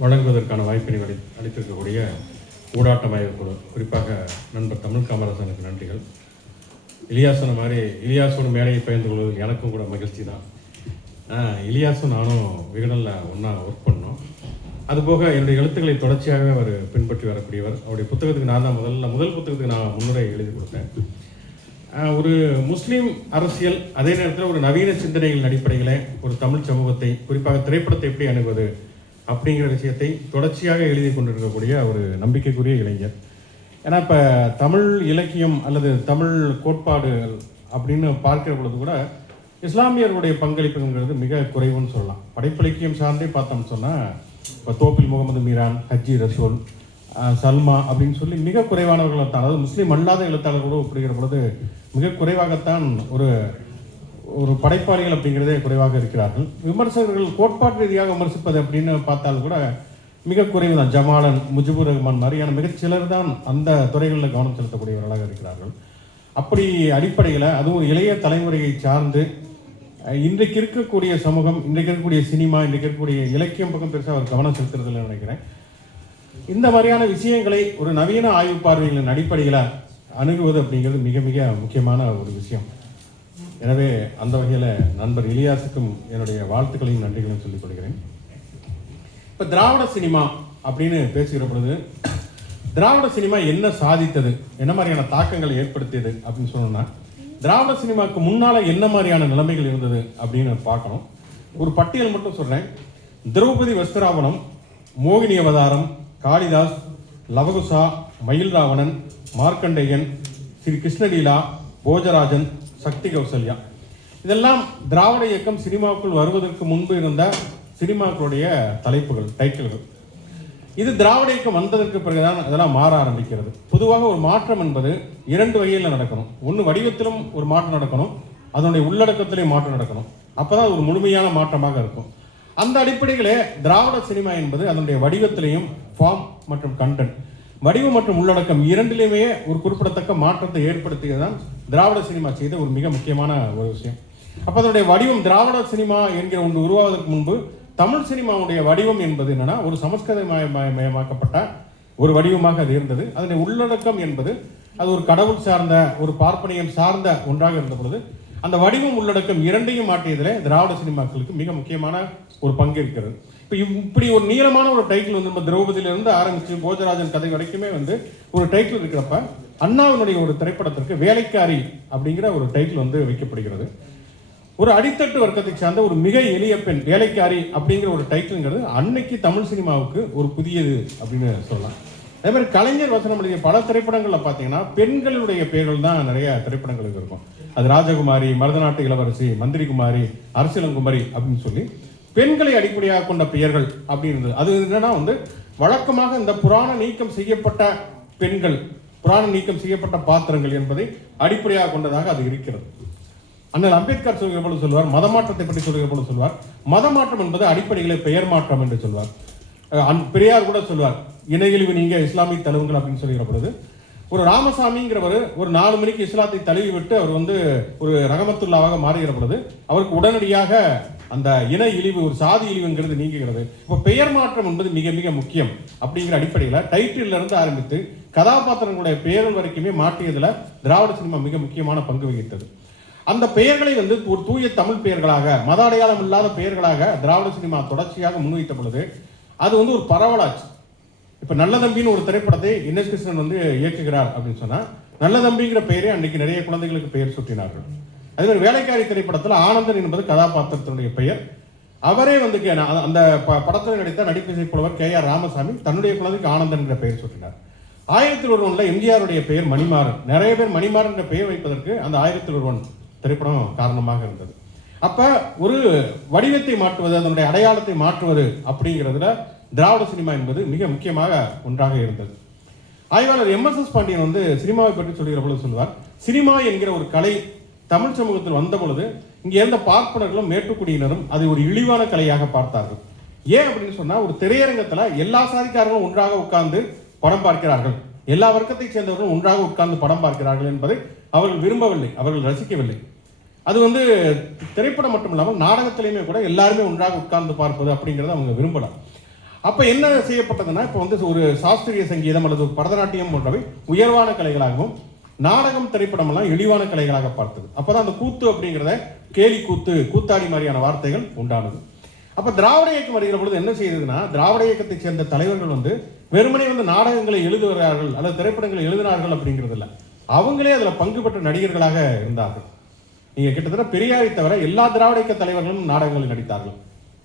வழங்குவதற்கான வாய்ப்பினை அளித்திருக்கக்கூடிய ஊடாட்ட குழு, குறிப்பாக நண்பர் தமிழ் காமராசனுக்கு நன்றிகள். இலியாசன மாதிரி இலியாசோட மேடையை பகிர்ந்து கொள்வது எனக்கும் கூட மகிழ்ச்சி தான். இலியாசும் நானும் விகடனில் ஒன்றா ஒர்க் பண்ணோம். அதுபோக என்னுடைய எழுத்துக்களை தொடர்ச்சியாக அவர் பின்பற்றி வரக்கூடியவர். அவருடைய புத்தகத்துக்கு நான் தான் முதல் புத்தகத்துக்கு நான் முன்னுரை எழுதி கொடுத்தேன். ஒரு முஸ்லீம் அரசியல், அதே நேரத்தில் ஒரு நவீன சிந்தனைகளின் அடிப்படையில் ஒரு தமிழ் சமூகத்தை, குறிப்பாக திரைப்படத்தை எப்படி அணுகுவது அப்படிங்கிற விஷயத்தை தொடர்ச்சியாக எழுதி கொண்டிருக்கக்கூடிய ஒரு நம்பிக்கைக்குரிய இளைஞர். ஏன்னா இப்போ தமிழ் இலக்கியம் அல்லது தமிழ் கோட்பாடு அப்படின்னு பார்க்கிற பொழுது கூட இஸ்லாமியர்களுடைய பங்களிப்புங்கிறது மிக குறைவுன்னு சொல்லலாம். படைப்பிலக்கியம் சார்ந்தே பார்த்தோம்னு சொன்னால் இப்போ தோப்பில் முகமது மீரான், ஹஜ்ஜி ரசூல், சல்மா அப்படின்னு சொல்லி மிக குறைவானவர்கள் தான், அதாவது முஸ்லீம் அல்லாத எழுத்தாளர்களோடு ஒப்பிடுகிற பொழுது மிக குறைவாகத்தான் ஒரு படைப்பாளிகள் அப்படிங்கிறதே குறைவாக இருக்கிறார்கள். விமர்சகர்கள் கோட்பாட்டு ரீதியாக விமர்சிப்பது அப்படின்னு பார்த்தால் கூட மிக குறைவு தான். ஜமாலன், முஜிபுர் ரஹ்மான் மாதிரியான மிகச்சிலர் தான் அந்த துறைகளில் கவனம் செலுத்தக்கூடியவர்களாக இருக்கிறார்கள். அப்படி அடிப்படையில் அது ஒரு இளைய தலைமுறையை சார்ந்து இன்றைக்கு இருக்கக்கூடிய சமூகம், இன்றைக்கு இருக்கக்கூடிய சினிமா, இன்றைக்கு இருக்கக்கூடிய இலக்கியம் பக்கம் பெருசாக அவர் கவனம் செலுத்துறதில்லை நினைக்கிறேன். இந்த மாதிரியான விஷயங்களை ஒரு நவீன ஆய்வு பார்வைகளின் அடிப்படையில் அணுகுவது அப்படிங்கிறது மிக மிக முக்கியமான ஒரு விஷயம். எனவே அந்த வகையில் நண்பர் இலியாசுக்கும் என்னுடைய வாழ்த்துக்களையும் நன்றிகளையும் சொல்லிக் கொள்கிறேன். இப்போ திராவிட சினிமா அப்படின்னு பேசுகிற பொழுது திராவிட சினிமா என்ன சாதித்தது, என்ன மாதிரியான தாக்கங்களை ஏற்படுத்தியது அப்படின்னு சொன்னோம்னா, திராவிட சினிமாவுக்கு முன்னால் என்ன மாதிரியான நிலைமைகள் இருந்தது அப்படின்னு பார்க்கணும். ஒரு பட்டியல் மட்டும் சொல்கிறேன். திரௌபதி வஸ்திராவணம், மோகினி அவதாரம், காளிதாஸ், லவகுசா, மயில் ராவணன், மார்க்கண்டேயன், ஸ்ரீ கிருஷ்ணலீலா, போஜராஜன், சக்தி கௌசல்யா, இதெல்லாம் திராவிட இயக்கம் சினிமாவுக்குள் வருவதற்கு முன்பு இருந்த சினிமாக்களுடைய தலைப்புகள், டைட்டில்கள். இது திராவிட இயக்கம் வந்ததற்கு பிறகுதான் அதெல்லாம் மாற ஆரம்பிக்கிறது. பொதுவாக ஒரு மாற்றம் என்பது இரண்டு வகையில் நடக்கணும். ஒன்று வடிவத்திலும் ஒரு மாற்றம் நடக்கணும், அதனுடைய உள்ளடக்கத்திலேயும் மாற்றம் நடக்கணும். அப்போதான் ஒரு முழுமையான மாற்றமாக இருக்கும். அந்த அடிப்படையிலே திராவிட சினிமா என்பது அதனுடைய வடிவத்திலையும், ஃபார்ம் மற்றும் கண்டென்ட், வடிவம் மற்றும் உள்ளடக்கம் இரண்டிலுமே ஒரு குறிப்பிடத்தக்க மாற்றத்தை ஏற்படுத்தியதுதான் திராவிட சினிமா செய்த ஒரு மிக முக்கியமான ஒரு விஷயம். அப்போ அதனுடைய வடிவம், திராவிட சினிமா என்கிற ஒன்று உருவாவதற்கு முன்பு தமிழ் சினிமாவுடைய வடிவம் என்பது என்னன்னா ஒரு சமஸ்கிருதமயமாக்கப்பட்ட ஒரு வடிவமாக அது இருந்தது. அதனுடைய உள்ளடக்கம் என்பது அது ஒரு கடவுள் சார்ந்த, ஒரு பார்ப்பனியம் சார்ந்த ஒன்றாக இருந்த பொழுது அந்த வடிவம் உள்ளடக்கம் இரண்டையும் மாற்றியதில் திராவிட சினிமாக்களுக்கு மிக முக்கியமான ஒரு பங்கு இருக்கிறது. இப்போ இப்படி ஒரு நீளமான ஒரு டைட்டில் நம்ம திரௌபதியிலிருந்து ஆரம்பித்து போஜராஜன் கதை வரைக்குமே ஒரு டைட்டில் இருக்கிறப்ப அண்ணாவினுடைய ஒரு திரைப்படத்திற்கு வேலைக்காரி அப்படிங்கிற ஒரு டைட்டில் வைக்கப்படுகிறது. ஒரு அடித்தட்டு வர்க்கத்தை சார்ந்த ஒரு மிக எளிய பெண் வேலைக்காரி அப்படிங்கிற ஒரு டைட்டில்ங்கிறது அன்னைக்கு தமிழ் சினிமாவுக்கு ஒரு புதியது அப்படின்னு சொல்லலாம். அதே மாதிரி கலைஞர் வசனம் எழுதிய பல திரைப்படங்களில் பார்த்தீங்கன்னா பெண்களுடைய பெயர்கள் தான் நிறைய திரைப்படங்களுக்கு இருக்கும். அது ராஜகுமாரி, மருதநாட்டு இளவரசி, மந்திரிகுமாரி, அரசியலங்குமரி அப்படின்னு சொல்லி பெண்களை அடிப்படையாக கொண்ட பெயர்கள் அப்படின்றது. அது என்னன்னா வழக்கமாக இந்த புராண நீக்கம் செய்யப்பட்ட பெண்கள், புராண நீக்கம் செய்யப்பட்ட பாத்திரங்கள் என்பதை அடிப்படையாக கொண்டதாக அது இருக்கிறது. அண்ணல் அம்பேத்கர் சொல்கிற போது சொல்வார், மதமாற்றத்தை பற்றி சொல்கிற போது சொல்வார், மதமாற்றம் என்பது அடிப்படையில் பெயர் மாற்றம் என்று சொல்வார். பெரியார் கூட சொல்வார், இணையிழிவு நீங்க இஸ்லாமிய தழுவுங்கள் அப்படின்னு சொல்கிற பொழுது ஒரு ராமசாமிங்கிறவர் ஒரு 4 மணிக்கு இஸ்லாத்தை தழுவி விட்டு அவர் ஒரு ரஹமத்துல்லாவாக மாறுகிற பொழுது அவருக்கு உடனடியாக அந்த இன இழிவு, ஒரு சாதி இழிவுங்கிறது நீங்குகிறது. இப்போ பெயர் மாற்றம் என்பது மிக மிக முக்கியம் அப்படிங்கிற அடிப்படையில் டைட்டில் இருந்து ஆரம்பித்து கதாபாத்திரங்களுடைய பெயர்கள் வரைக்குமே மாற்றியதில் திராவிட சினிமா மிக முக்கியமான பங்கு வகித்தது. அந்த பெயர்களை ஒரு தூய தமிழ் பெயர்களாக, மத அடையாளம் இல்லாத பெயர்களாக திராவிட சினிமா தொடர்ச்சியாக முன்வைத்த பொழுது அது ஒரு பரவலாச்சு. இப்போ நல்ல தம்பின்னு ஒரு திரைப்படத்தை என்எஸ் கிருஷ்ணன் இயக்குகிறார் அப்படின்னு சொன்னால் நல்ல தம்பிங்கிற பெயரே அன்றைக்கு நிறைய குழந்தைகளுக்கு பெயர் சுட்டினார்கள். அதே மாதிரி வேலைக்காரி திரைப்படத்தில் ஆனந்தன் என்பது கதாபாத்திரத்தினுடைய பெயர். அவரே அந்த படத்தில் நடித்த நடிப்பிசை புலவர் KR ராமசாமி தன்னுடைய குழந்தைக்கு ஆனந்தன் என்ற பெயர் சுட்டினார். 1001 எம்ஜிஆருடைய பெயர் மணிமாறன். நிறைய பேர் மணிமாறன் என்ற பெயர் வைப்பதற்கு அந்த 1001 திரைப்படம் காரணமாக இருந்தது. அப்ப ஒரு வடிவத்தை மாற்றுவது, அதனுடைய அடையாளத்தை மாற்றுவது அப்படிங்கிறதுல திராவிட சினிமா என்பது மிக முக்கியமாக ஒன்றாக இருந்தது. ஆய்வாளர் MSS பாண்டியன் சினிமாவை பற்றி சொல்கிற பொழுது சொல்வார், சினிமா என்கிற ஒரு கலை தமிழ் சமூகத்தில் வந்த பொழுது இங்கே இருந்த பார்ப்பனர்களும் மேட்டுக்குடியினரும் அதை ஒரு இழிவான கலையாக பார்த்தார்கள். ஏன் அப்படின்னு சொன்னா, ஒரு திரையரங்கத்துல எல்லா சாதிக்காரர்களும் ஒன்றாக உட்கார்ந்து படம் பார்க்கிறார்கள், எல்லா வர்க்கத்தை சேர்ந்தவர்களும் ஒன்றாக உட்கார்ந்து படம் பார்க்கிறார்கள் என்பதை அவர்கள் விரும்பவில்லை, அவர்கள் ரசிக்கவில்லை. அது திரைப்படம் மட்டும் இல்லாமல் நாடகத்திலையுமே கூட எல்லாருமே ஒன்றாக உட்கார்ந்து பார்ப்பது அப்படிங்கிறத அவங்க விரும்பலாம். அப்போ என்ன செய்யப்பட்டதுன்னா, இப்போ வந்து ஒரு சாஸ்திரிய சங்கீதம் அல்லது பரதநாட்டியம் போன்றவை உயர்வான கலைகளாகவும் நாடகம் திரைப்படம் எல்லாம் இழிவான கலைகளாக பார்த்தது. அப்போதான் அந்த கூத்து அப்படிங்கிறத கேலி கூத்து, கூத்தாடி மாதிரியான வார்த்தைகள் உண்டானது. அப்போ திராவிட இயக்கம் வருகிற பொழுது என்ன செய்ததுன்னா, திராவிட இயக்கத்தை சேர்ந்த தலைவர்கள் வந்து வெறுமனே வந்து நாடகங்களை எழுதுகிறார்கள் அல்லது திரைப்படங்களை எழுதினார்கள் அப்படிங்கிறது இல்லை, அவங்களே அதில் பங்கு பெற்ற நடிகர்களாக இருந்தார்கள். நீங்க கிட்டத்தட்ட பெரியாரை தவிர எல்லா திராவிட இயக்க தலைவர்களும் நாடகங்களில் நடித்தார்கள்.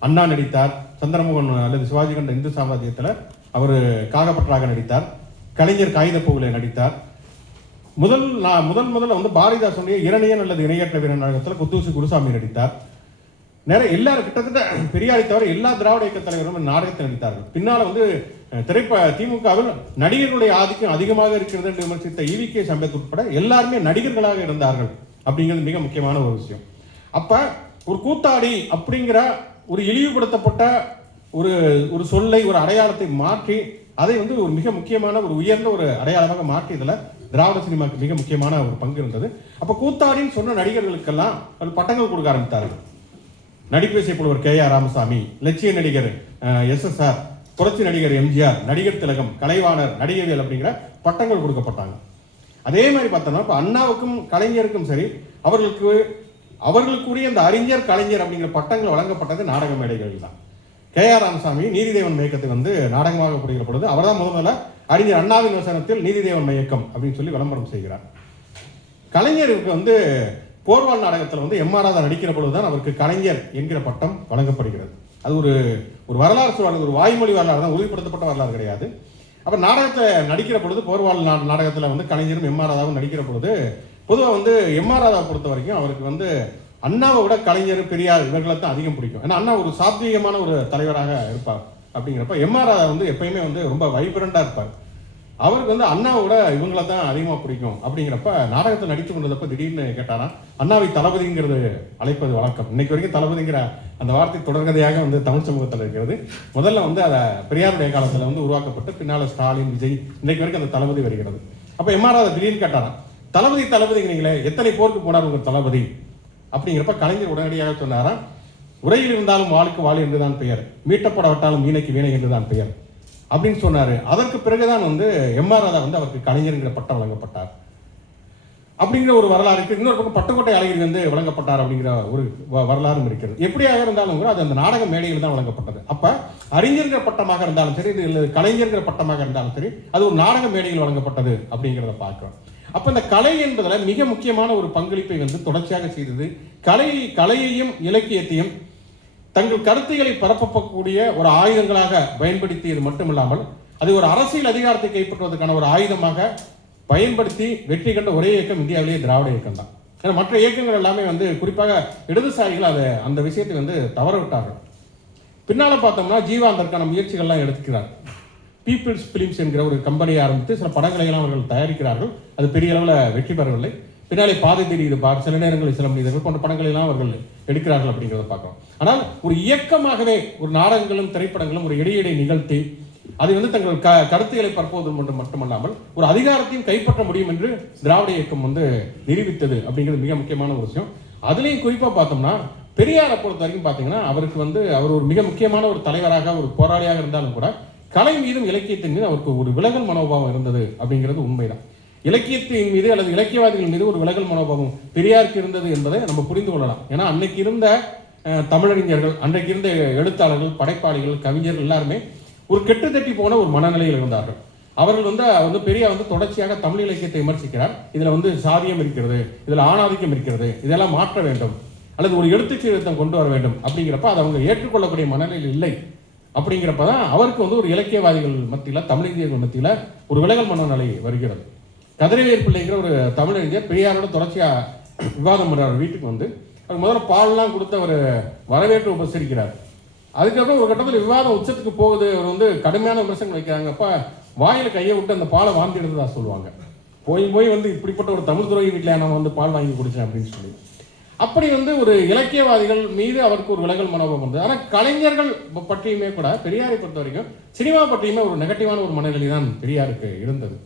அண்ணா நடித்தார், சந்திரமோகன் அல்லது சிவாஜி கண்ட இந்து சாம்ராஜ்யத்தில் அவர் காகப்பற்றாக நடித்தார், கலைஞர் காகிதப்பூவிலே நடித்தார். முதல்ல வந்து பாரதிதாசனுடைய இரணியன் அல்லது இணையற்ற வீரன் நாடகத்தில் குத்தூசி குருசாமி நடித்தார். நிறைய எல்லாரும் கிட்டத்தட்ட பெரியாரை தவிர எல்லா திராவிட இயக்க தலைவர்களும் நாடகத்தில் நடித்தார்கள். பின்னால் வந்து திமுகவில் நடிகர்களுடைய ஆதிக்கம் அதிகமாக இருக்கிறது என்று விமர்சித்த ஈவிகே சம்பத் உட்பட எல்லாருமே நடிகர்களாக இருந்தார்கள் அப்படிங்கிறது மிக முக்கியமான ஒரு விஷயம். அப்ப ஒரு கூத்தாடி அப்படிங்கிற ஒரு இழிவுபடுத்தப்பட்ட ஒரு சொல்லை, ஒரு அடையாளத்தை மாற்றி அதை வந்து ஒரு மிக முக்கியமான ஒரு உயர்ந்த ஒரு அடையாளமாக மாற்றியதில் திராவிட சினிமாவுக்கு மிக முக்கியமான ஒரு பங்கு இருந்தது. அப்ப கூத்தாடின்னு சொன்ன நடிகர்களுக்கெல்லாம் பட்டங்கள் கொடுக்க ஆரம்பித்தார்கள். நடிப்பேசை புலவர் கே ஆர் ராமசாமி, லட்சிய நடிகர் SSR, புரட்சி நடிகர் MGR, நடிகர் திலகம், கலைவாணர், நடிகவியல் அப்படிங்கிற பட்டங்கள் கொடுக்கப்பட்டாங்க. அதே மாதிரி பார்த்தோம்னா இப்போ அண்ணாவுக்கும் கலைஞருக்கும் சரி, அவர்களுக்குரிய இந்த அறிஞர் கலைஞர் அப்படிங்கிற பட்டங்கள் வழங்கப்பட்டது நாடக மேடைகளில் தான். கே ஆர் ராமசாமி நீதிதேவன் மயக்கத்தை வந்து நாடகமாக புரிகிற பொழுது அவர் தான் முதல்ல அறிஞர் அண்ணாவின் வசனத்தில் நீதிதேவன் மயக்கம் அப்படின்னு சொல்லி விளம்பரம் செய்கிறார். கலைஞருக்கு வந்து போர்வால் நாடகத்தில் வந்து M.R. ராதா நடிக்கிற பொழுதுதான் அவருக்கு கலைஞர் என்கிற பட்டம் வழங்கப்படுகிறது. அது ஒரு வரலாறு சொல்வாங்க, ஒரு வாய்மொழி வரலாறு தான், உறுதிப்படுத்தப்பட்ட வரலாறு கிடையாது. அப்போ நாடகத்தை நடிக்கிற பொழுது, போர்வால் நாடகத்தில் வந்து கலைஞரும் M.R. ராதாவும் நடிக்கிற பொழுது பொதுவாக வந்து M.R. ராதாவை பொறுத்த வரைக்கும் அவருக்கு வந்து அண்ணாவை விட கலைஞர், பெரியார் இவர்களை தான் அதிகம் பிடிக்கும். ஏன்னா அண்ணா ஒரு சாத்வீகமான ஒரு தலைவராக இருப்பார். அப்படிங்கிறப்ப M.R. ராதா வந்து எப்பயுமே வந்து ரொம்ப வைப்ரண்டாக இருப்பார். அவருக்கு வந்து அண்ணாவை விட இவங்களை தான் அதிகமாக பிடிக்கும். அப்படிங்கிறப்ப நாடகத்தில் நடித்து கொண்டதப்ப திடீர்னு கேட்டாராம், அண்ணாவை தளபதிங்கிறது அழைப்பது வழக்கம். இன்னைக்கு வரைக்கும் தளபதிங்கிற அந்த வார்த்தை தொடர்கதையாக வந்து தமிழ் சமூகத்தில் இருக்கிறது. முதல்ல வந்து அதை பெரியாருடைய காலத்தில் வந்து உருவாக்கப்பட்டு பின்னால் ஸ்டாலின், விஜய், இன்னைக்கு வரைக்கும் அந்த தளபதி வருகிறது. அப்போ M.R. ராதா திடீர்னு கேட்டாராம், தளபதிங்கிறீங்களே, எத்தனை போருக்கு போனார் உங்கள் தளபதி? அப்படிங்கிறப்ப கலைஞர் உடனடியாக சொன்னாராம், உரையில் இருந்தாலும் வாளுக்கு வாழ் என்றுதான் பெயர், மீட்டப்படவிட்டாலும் வீணைக்கு வீணை என்றுதான் பெயர் அப்படின்னு சொன்னாரு. அதற்கு பிறகுதான் வந்து M.R. ராதா வந்து அவருக்கு கலைஞர்ங்கிற பட்டம் வழங்கப்பட்டார் அப்படிங்கிற ஒரு வரலாறு இருக்கு. இன்னொரு பக்கம் பட்டுக்கோட்டை அழகிரி வந்து வழங்கப்பட்டார் அப்படிங்கிற ஒரு வரலாறும் இருக்கிறது. எப்படியாக இருந்தாலும் கூட அது அந்த நாடக மேடையில் தான் வழங்கப்பட்டது. அப்ப அறிஞர்கிற பட்டமாக இருந்தாலும் சரி, இது கலைஞர்கிற பட்டமாக இருந்தாலும் சரி, அது ஒரு நாடக மேடையில் வழங்கப்பட்டது அப்படிங்கிறத பார்க்கிறோம். அப்ப இந்த கலை என்பதுல மிக முக்கியமான ஒரு பங்களிப்பை வந்து தொடர்ச்சியாக செய்தது. கலையையும் இலக்கியத்தையும் தங்கள் கருத்துக்களை பரப்பக்கூடிய ஒரு ஆயுதங்களாக பயன்படுத்தியது மட்டுமில்லாமல் அது ஒரு அரசியல் அதிகாரத்தை கைப்பற்றுவதற்கான ஒரு ஆயுதமாக பயன்படுத்தி வெற்றி கண்ட ஒரே இயக்கம் இந்தியாவிலேயே திராவிட இயக்கம் தான். ஏன்னா மற்ற இயக்கங்கள் எல்லாமே வந்து குறிப்பாக இடதுசாரிகள் அந்த விஷயத்தை வந்து தவற விட்டார்கள். பின்னால பார்த்தோம்னா ஜீவா அதற்கான முயற்சிகள்லாம் எடுத்துக்கிறார். பீப்புள்ஸ் பிலிம்ஸ் என்கிற ஒரு கம்பெனியை ஆரம்பித்து சில படங்களை எல்லாம் அவர்கள் தயாரிக்கிறார்கள். அது பெரிய அளவில் வெற்றி பெறவில்லை. பின்னாலே பாதை தெரியுது பார், சில நேரங்களில் சில மனிதர்கள் போன்ற படங்களை எல்லாம் அவர்கள் எடுக்கிறார்கள் அப்படிங்கிறத பார்க்கிறோம். ஆனால் ஒரு இயக்கமாகவே ஒரு நாடகங்களும் திரைப்படங்களும் ஒரு இடையிடை நிகழ்த்தி அதை வந்து தங்கள் கருத்துக்களை பரப்புவது மட்டுமல்லாமல் ஒரு அதிகாரத்தையும் கைப்பற்ற முடியும் என்று திராவிட இயக்கம் வந்து நிரூபித்தது அப்படிங்கிறது மிக முக்கியமான ஒரு விஷயம். அதுலேயும் குறிப்பாக பார்த்தோம்னா பெரியாரை பொறுத்த வரைக்கும் பார்த்தீங்கன்னா அவருக்கு வந்து அவர் ஒரு மிக முக்கியமான ஒரு தலைவராக, ஒரு போராளியாக இருந்தாலும் கூட கலை மீதும் இலக்கியத்தின் மீது அவருக்கு ஒரு விலகல் மனோபாவம் இருந்தது அப்படிங்கிறது உண்மைதான். இலக்கியத்தின் மீது அல்லது இலக்கியவாதிகள் மீது ஒரு விலகல் மனோபாவம் பெரியாருக்கு இருந்தது என்பதை நம்ம புரிந்து கொள்ளலாம். ஏன்னா அன்னைக்கு இருந்த தமிழறிஞர்கள், அன்றைக்கு இருந்த எழுத்தாளர்கள், படைப்பாளிகள், கவிஞர்கள் எல்லாருமே ஒரு கெட்டுத்தட்டி போன ஒரு மனநிலையில் இருந்தார்கள். அவர்கள் வந்து பெரியார் வந்து தொடர்ச்சியாக தமிழ் இலக்கியத்தை விமர்சிக்கிறார். இதுல வந்து சாதியம் இருக்கிறது, இதுல ஆணாதிக்கம் இருக்கிறது, இதெல்லாம் மாற்ற வேண்டும் அல்லது ஒரு எழுத்து சீர்திருத்தம் கொண்டு வர வேண்டும் அப்படிங்கிறப்ப அதை அவங்க ஏற்றுக்கொள்ளக்கூடிய மனநிலையில் இல்லை. அப்படிங்கிறப்பதான் அவருக்கு வந்து ஒரு இலக்கியவாதிகள் மத்தியில், தமிழறிஞர்கள் மத்தியில் ஒரு விலகல் மனநிலை வருகிறது. கதிரவேல் பிள்ளைங்கிற ஒரு தமிழறிஞர் பெரியாரோட தொடர்ச்சியாக விவாதம் பண்ணுறார். வீட்டுக்கு வந்து அவர் முதல்ல பால்லாம் கொடுத்து அவர் வரவேற்று உபசரிக்கிறார். அதுக்கப்புறம் ஒரு கட்டத்தில் விவாதம் உச்சத்துக்கு போகுது. அவர் வந்து கடுமையான விமர்சனம் வைக்கிறாங்க. அப்போ வாயில் கையை விட்டு அந்த பாலை வாந்தி எடுத்ததா சொல்லுவாங்க. போய் வந்து இப்படிப்பட்ட ஒரு தமிழ் துறை வீட்டில் நம்ம வந்து பால் வாங்கி குடிச்சேன் அப்படின்னு சொல்லி. அப்படி வந்து ஒரு இலக்கியவாதிகள் மீது அவருக்கு ஒரு விலகல் மனோபாவம் இருந்தது. ஆனால் கலைஞர்கள் பற்றியுமே கூட பெரியாரை பொறுத்த வரைக்கும் சினிமா பற்றியுமே ஒரு நெகட்டிவான ஒரு மனநிலை தான் பெரியாருக்கு இருந்தது.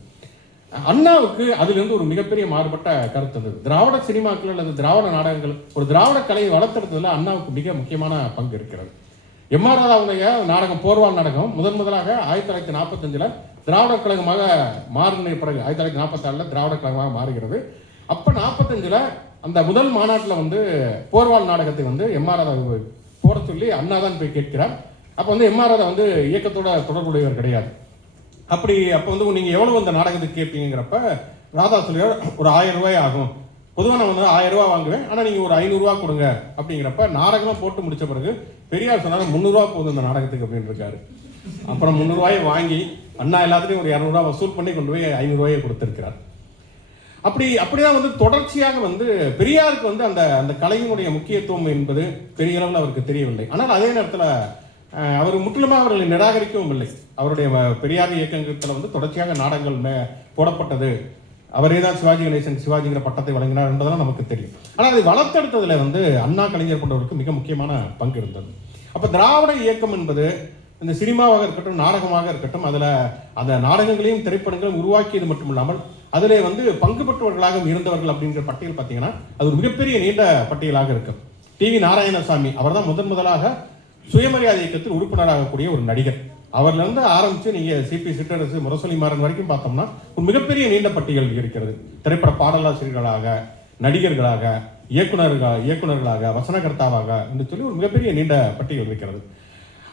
அண்ணாவுக்கு அதிலிருந்து ஒரு மிகப்பெரிய மாறுபட்ட கருத்து இருந்தது. திராவிட சினிமாக்கள் அல்லது திராவிட நாடகங்கள், ஒரு திராவிட கலையை வளர்த்துறதுல அண்ணாவுக்கு மிக முக்கியமான பங்கு இருக்கிறது. எம்.ஆர். ராதாவுடைய நாடகம் போர்வால் நாடகம் முதலாக 1945 திராவிடர் கழகமாக மாறின பிறகு 1946 திராவிடர் கழகமாக மாறுகிறது. அப்போ 45 அந்த முதல் மாநாட்டில் வந்து போர்வால் நாடகத்தை வந்து எம்.ஆர். ராதா போட சொல்லி அண்ணா தான் போய் கேட்கிறார். அப்போ வந்து எம்.ஆர். ராதா வந்து இயக்கத்தோட தொடர்புடையவர் கிடையாது. அப்போ வந்து நீங்கள் எவ்வளவு அந்த நாடகத்துக்கு கேட்பீங்கிறப்ப ராதா சொல்லியார், ஒரு 1000 ரூபாய் ஆகும், பொதுவாக நான் வந்து 1000 ரூபா வாங்குவேன், ஆனால் நீங்கள் ஒரு 500 ரூபா கொடுங்க அப்படிங்கிறப்ப நாடகமாக போட்டு முடிச்ச பிறகு பெரியார் சொன்னாலும் 300 ரூபா போதும் இந்த நாடகத்துக்கு அப்படின்னு இருக்காரு. அப்புறம் 300 ரூபாயை வாங்கி அண்ணா எல்லாத்துலேயும் ஒரு 200 ரூபா வசூல் பண்ணி கொண்டு போய் 500 ரூபாயை கொடுத்துருக்கிறார். அப்படிதான் வந்து தொடர்ச்சியாக வந்து பெரியாருக்கு வந்து அந்த அந்த கலையினுடைய முக்கியத்துவம் என்பது பெரிய அளவில் அவருக்கு தெரியவில்லை. ஆனால் அதே நேரத்தில் அவர் முற்றிலுமாக அவர்களை நிராகரிக்கவும் இல்லை. அவருடைய பெரியார் இயக்கத்தில் வந்து தொடர்ச்சியாக நாடகங்கள் போடப்பட்டது. அவரே தான் சிவாஜி கணேசன் சிவாஜிங்கிற பட்டத்தை வழங்கினார் என்பதெல்லாம் நமக்கு தெரியும். ஆனால் அதை வளர்த்தெடுத்ததுல வந்து அண்ணா கலைஞர் போன்றவருக்கு மிக முக்கியமான பங்கு இருந்தது. அப்போ திராவிட இயக்கம் என்பது இந்த சினிமாவாக இருக்கட்டும், நாடகமாக இருக்கட்டும், அதில் அந்த நாடகங்களையும் திரைப்படங்களையும் உருவாக்கியது மட்டும் இல்லாமல் அதிலே வந்து பங்கு பெற்றவர்களாக இருந்தவர்கள் அப்படிங்கிற பட்டியல் பார்த்தீங்கன்னா அது ஒரு மிகப்பெரிய நீண்ட பட்டியலாக இருக்கு. டி.வி. நாராயணசாமி அவர் தான் முதலாக சுயமரியாதை இயக்கத்தில் உறுப்பினராகக்கூடிய ஒரு நடிகர். அவர்ல இருந்து ஆரம்பிச்சு நீங்க சிபி சிற்றரசு முரசொலிமாறன் வரைக்கும் பார்த்தோம்னா ஒரு மிகப்பெரிய நீண்ட பட்டியல் இருக்கிறது. திரைப்பட பாடலாசிரியர்களாக, நடிகர்களாக, இயக்குநர்களாக, வசனகர்த்தாவாக என்று சொல்லி ஒரு மிகப்பெரிய நீண்ட பட்டியல் இருக்கிறது.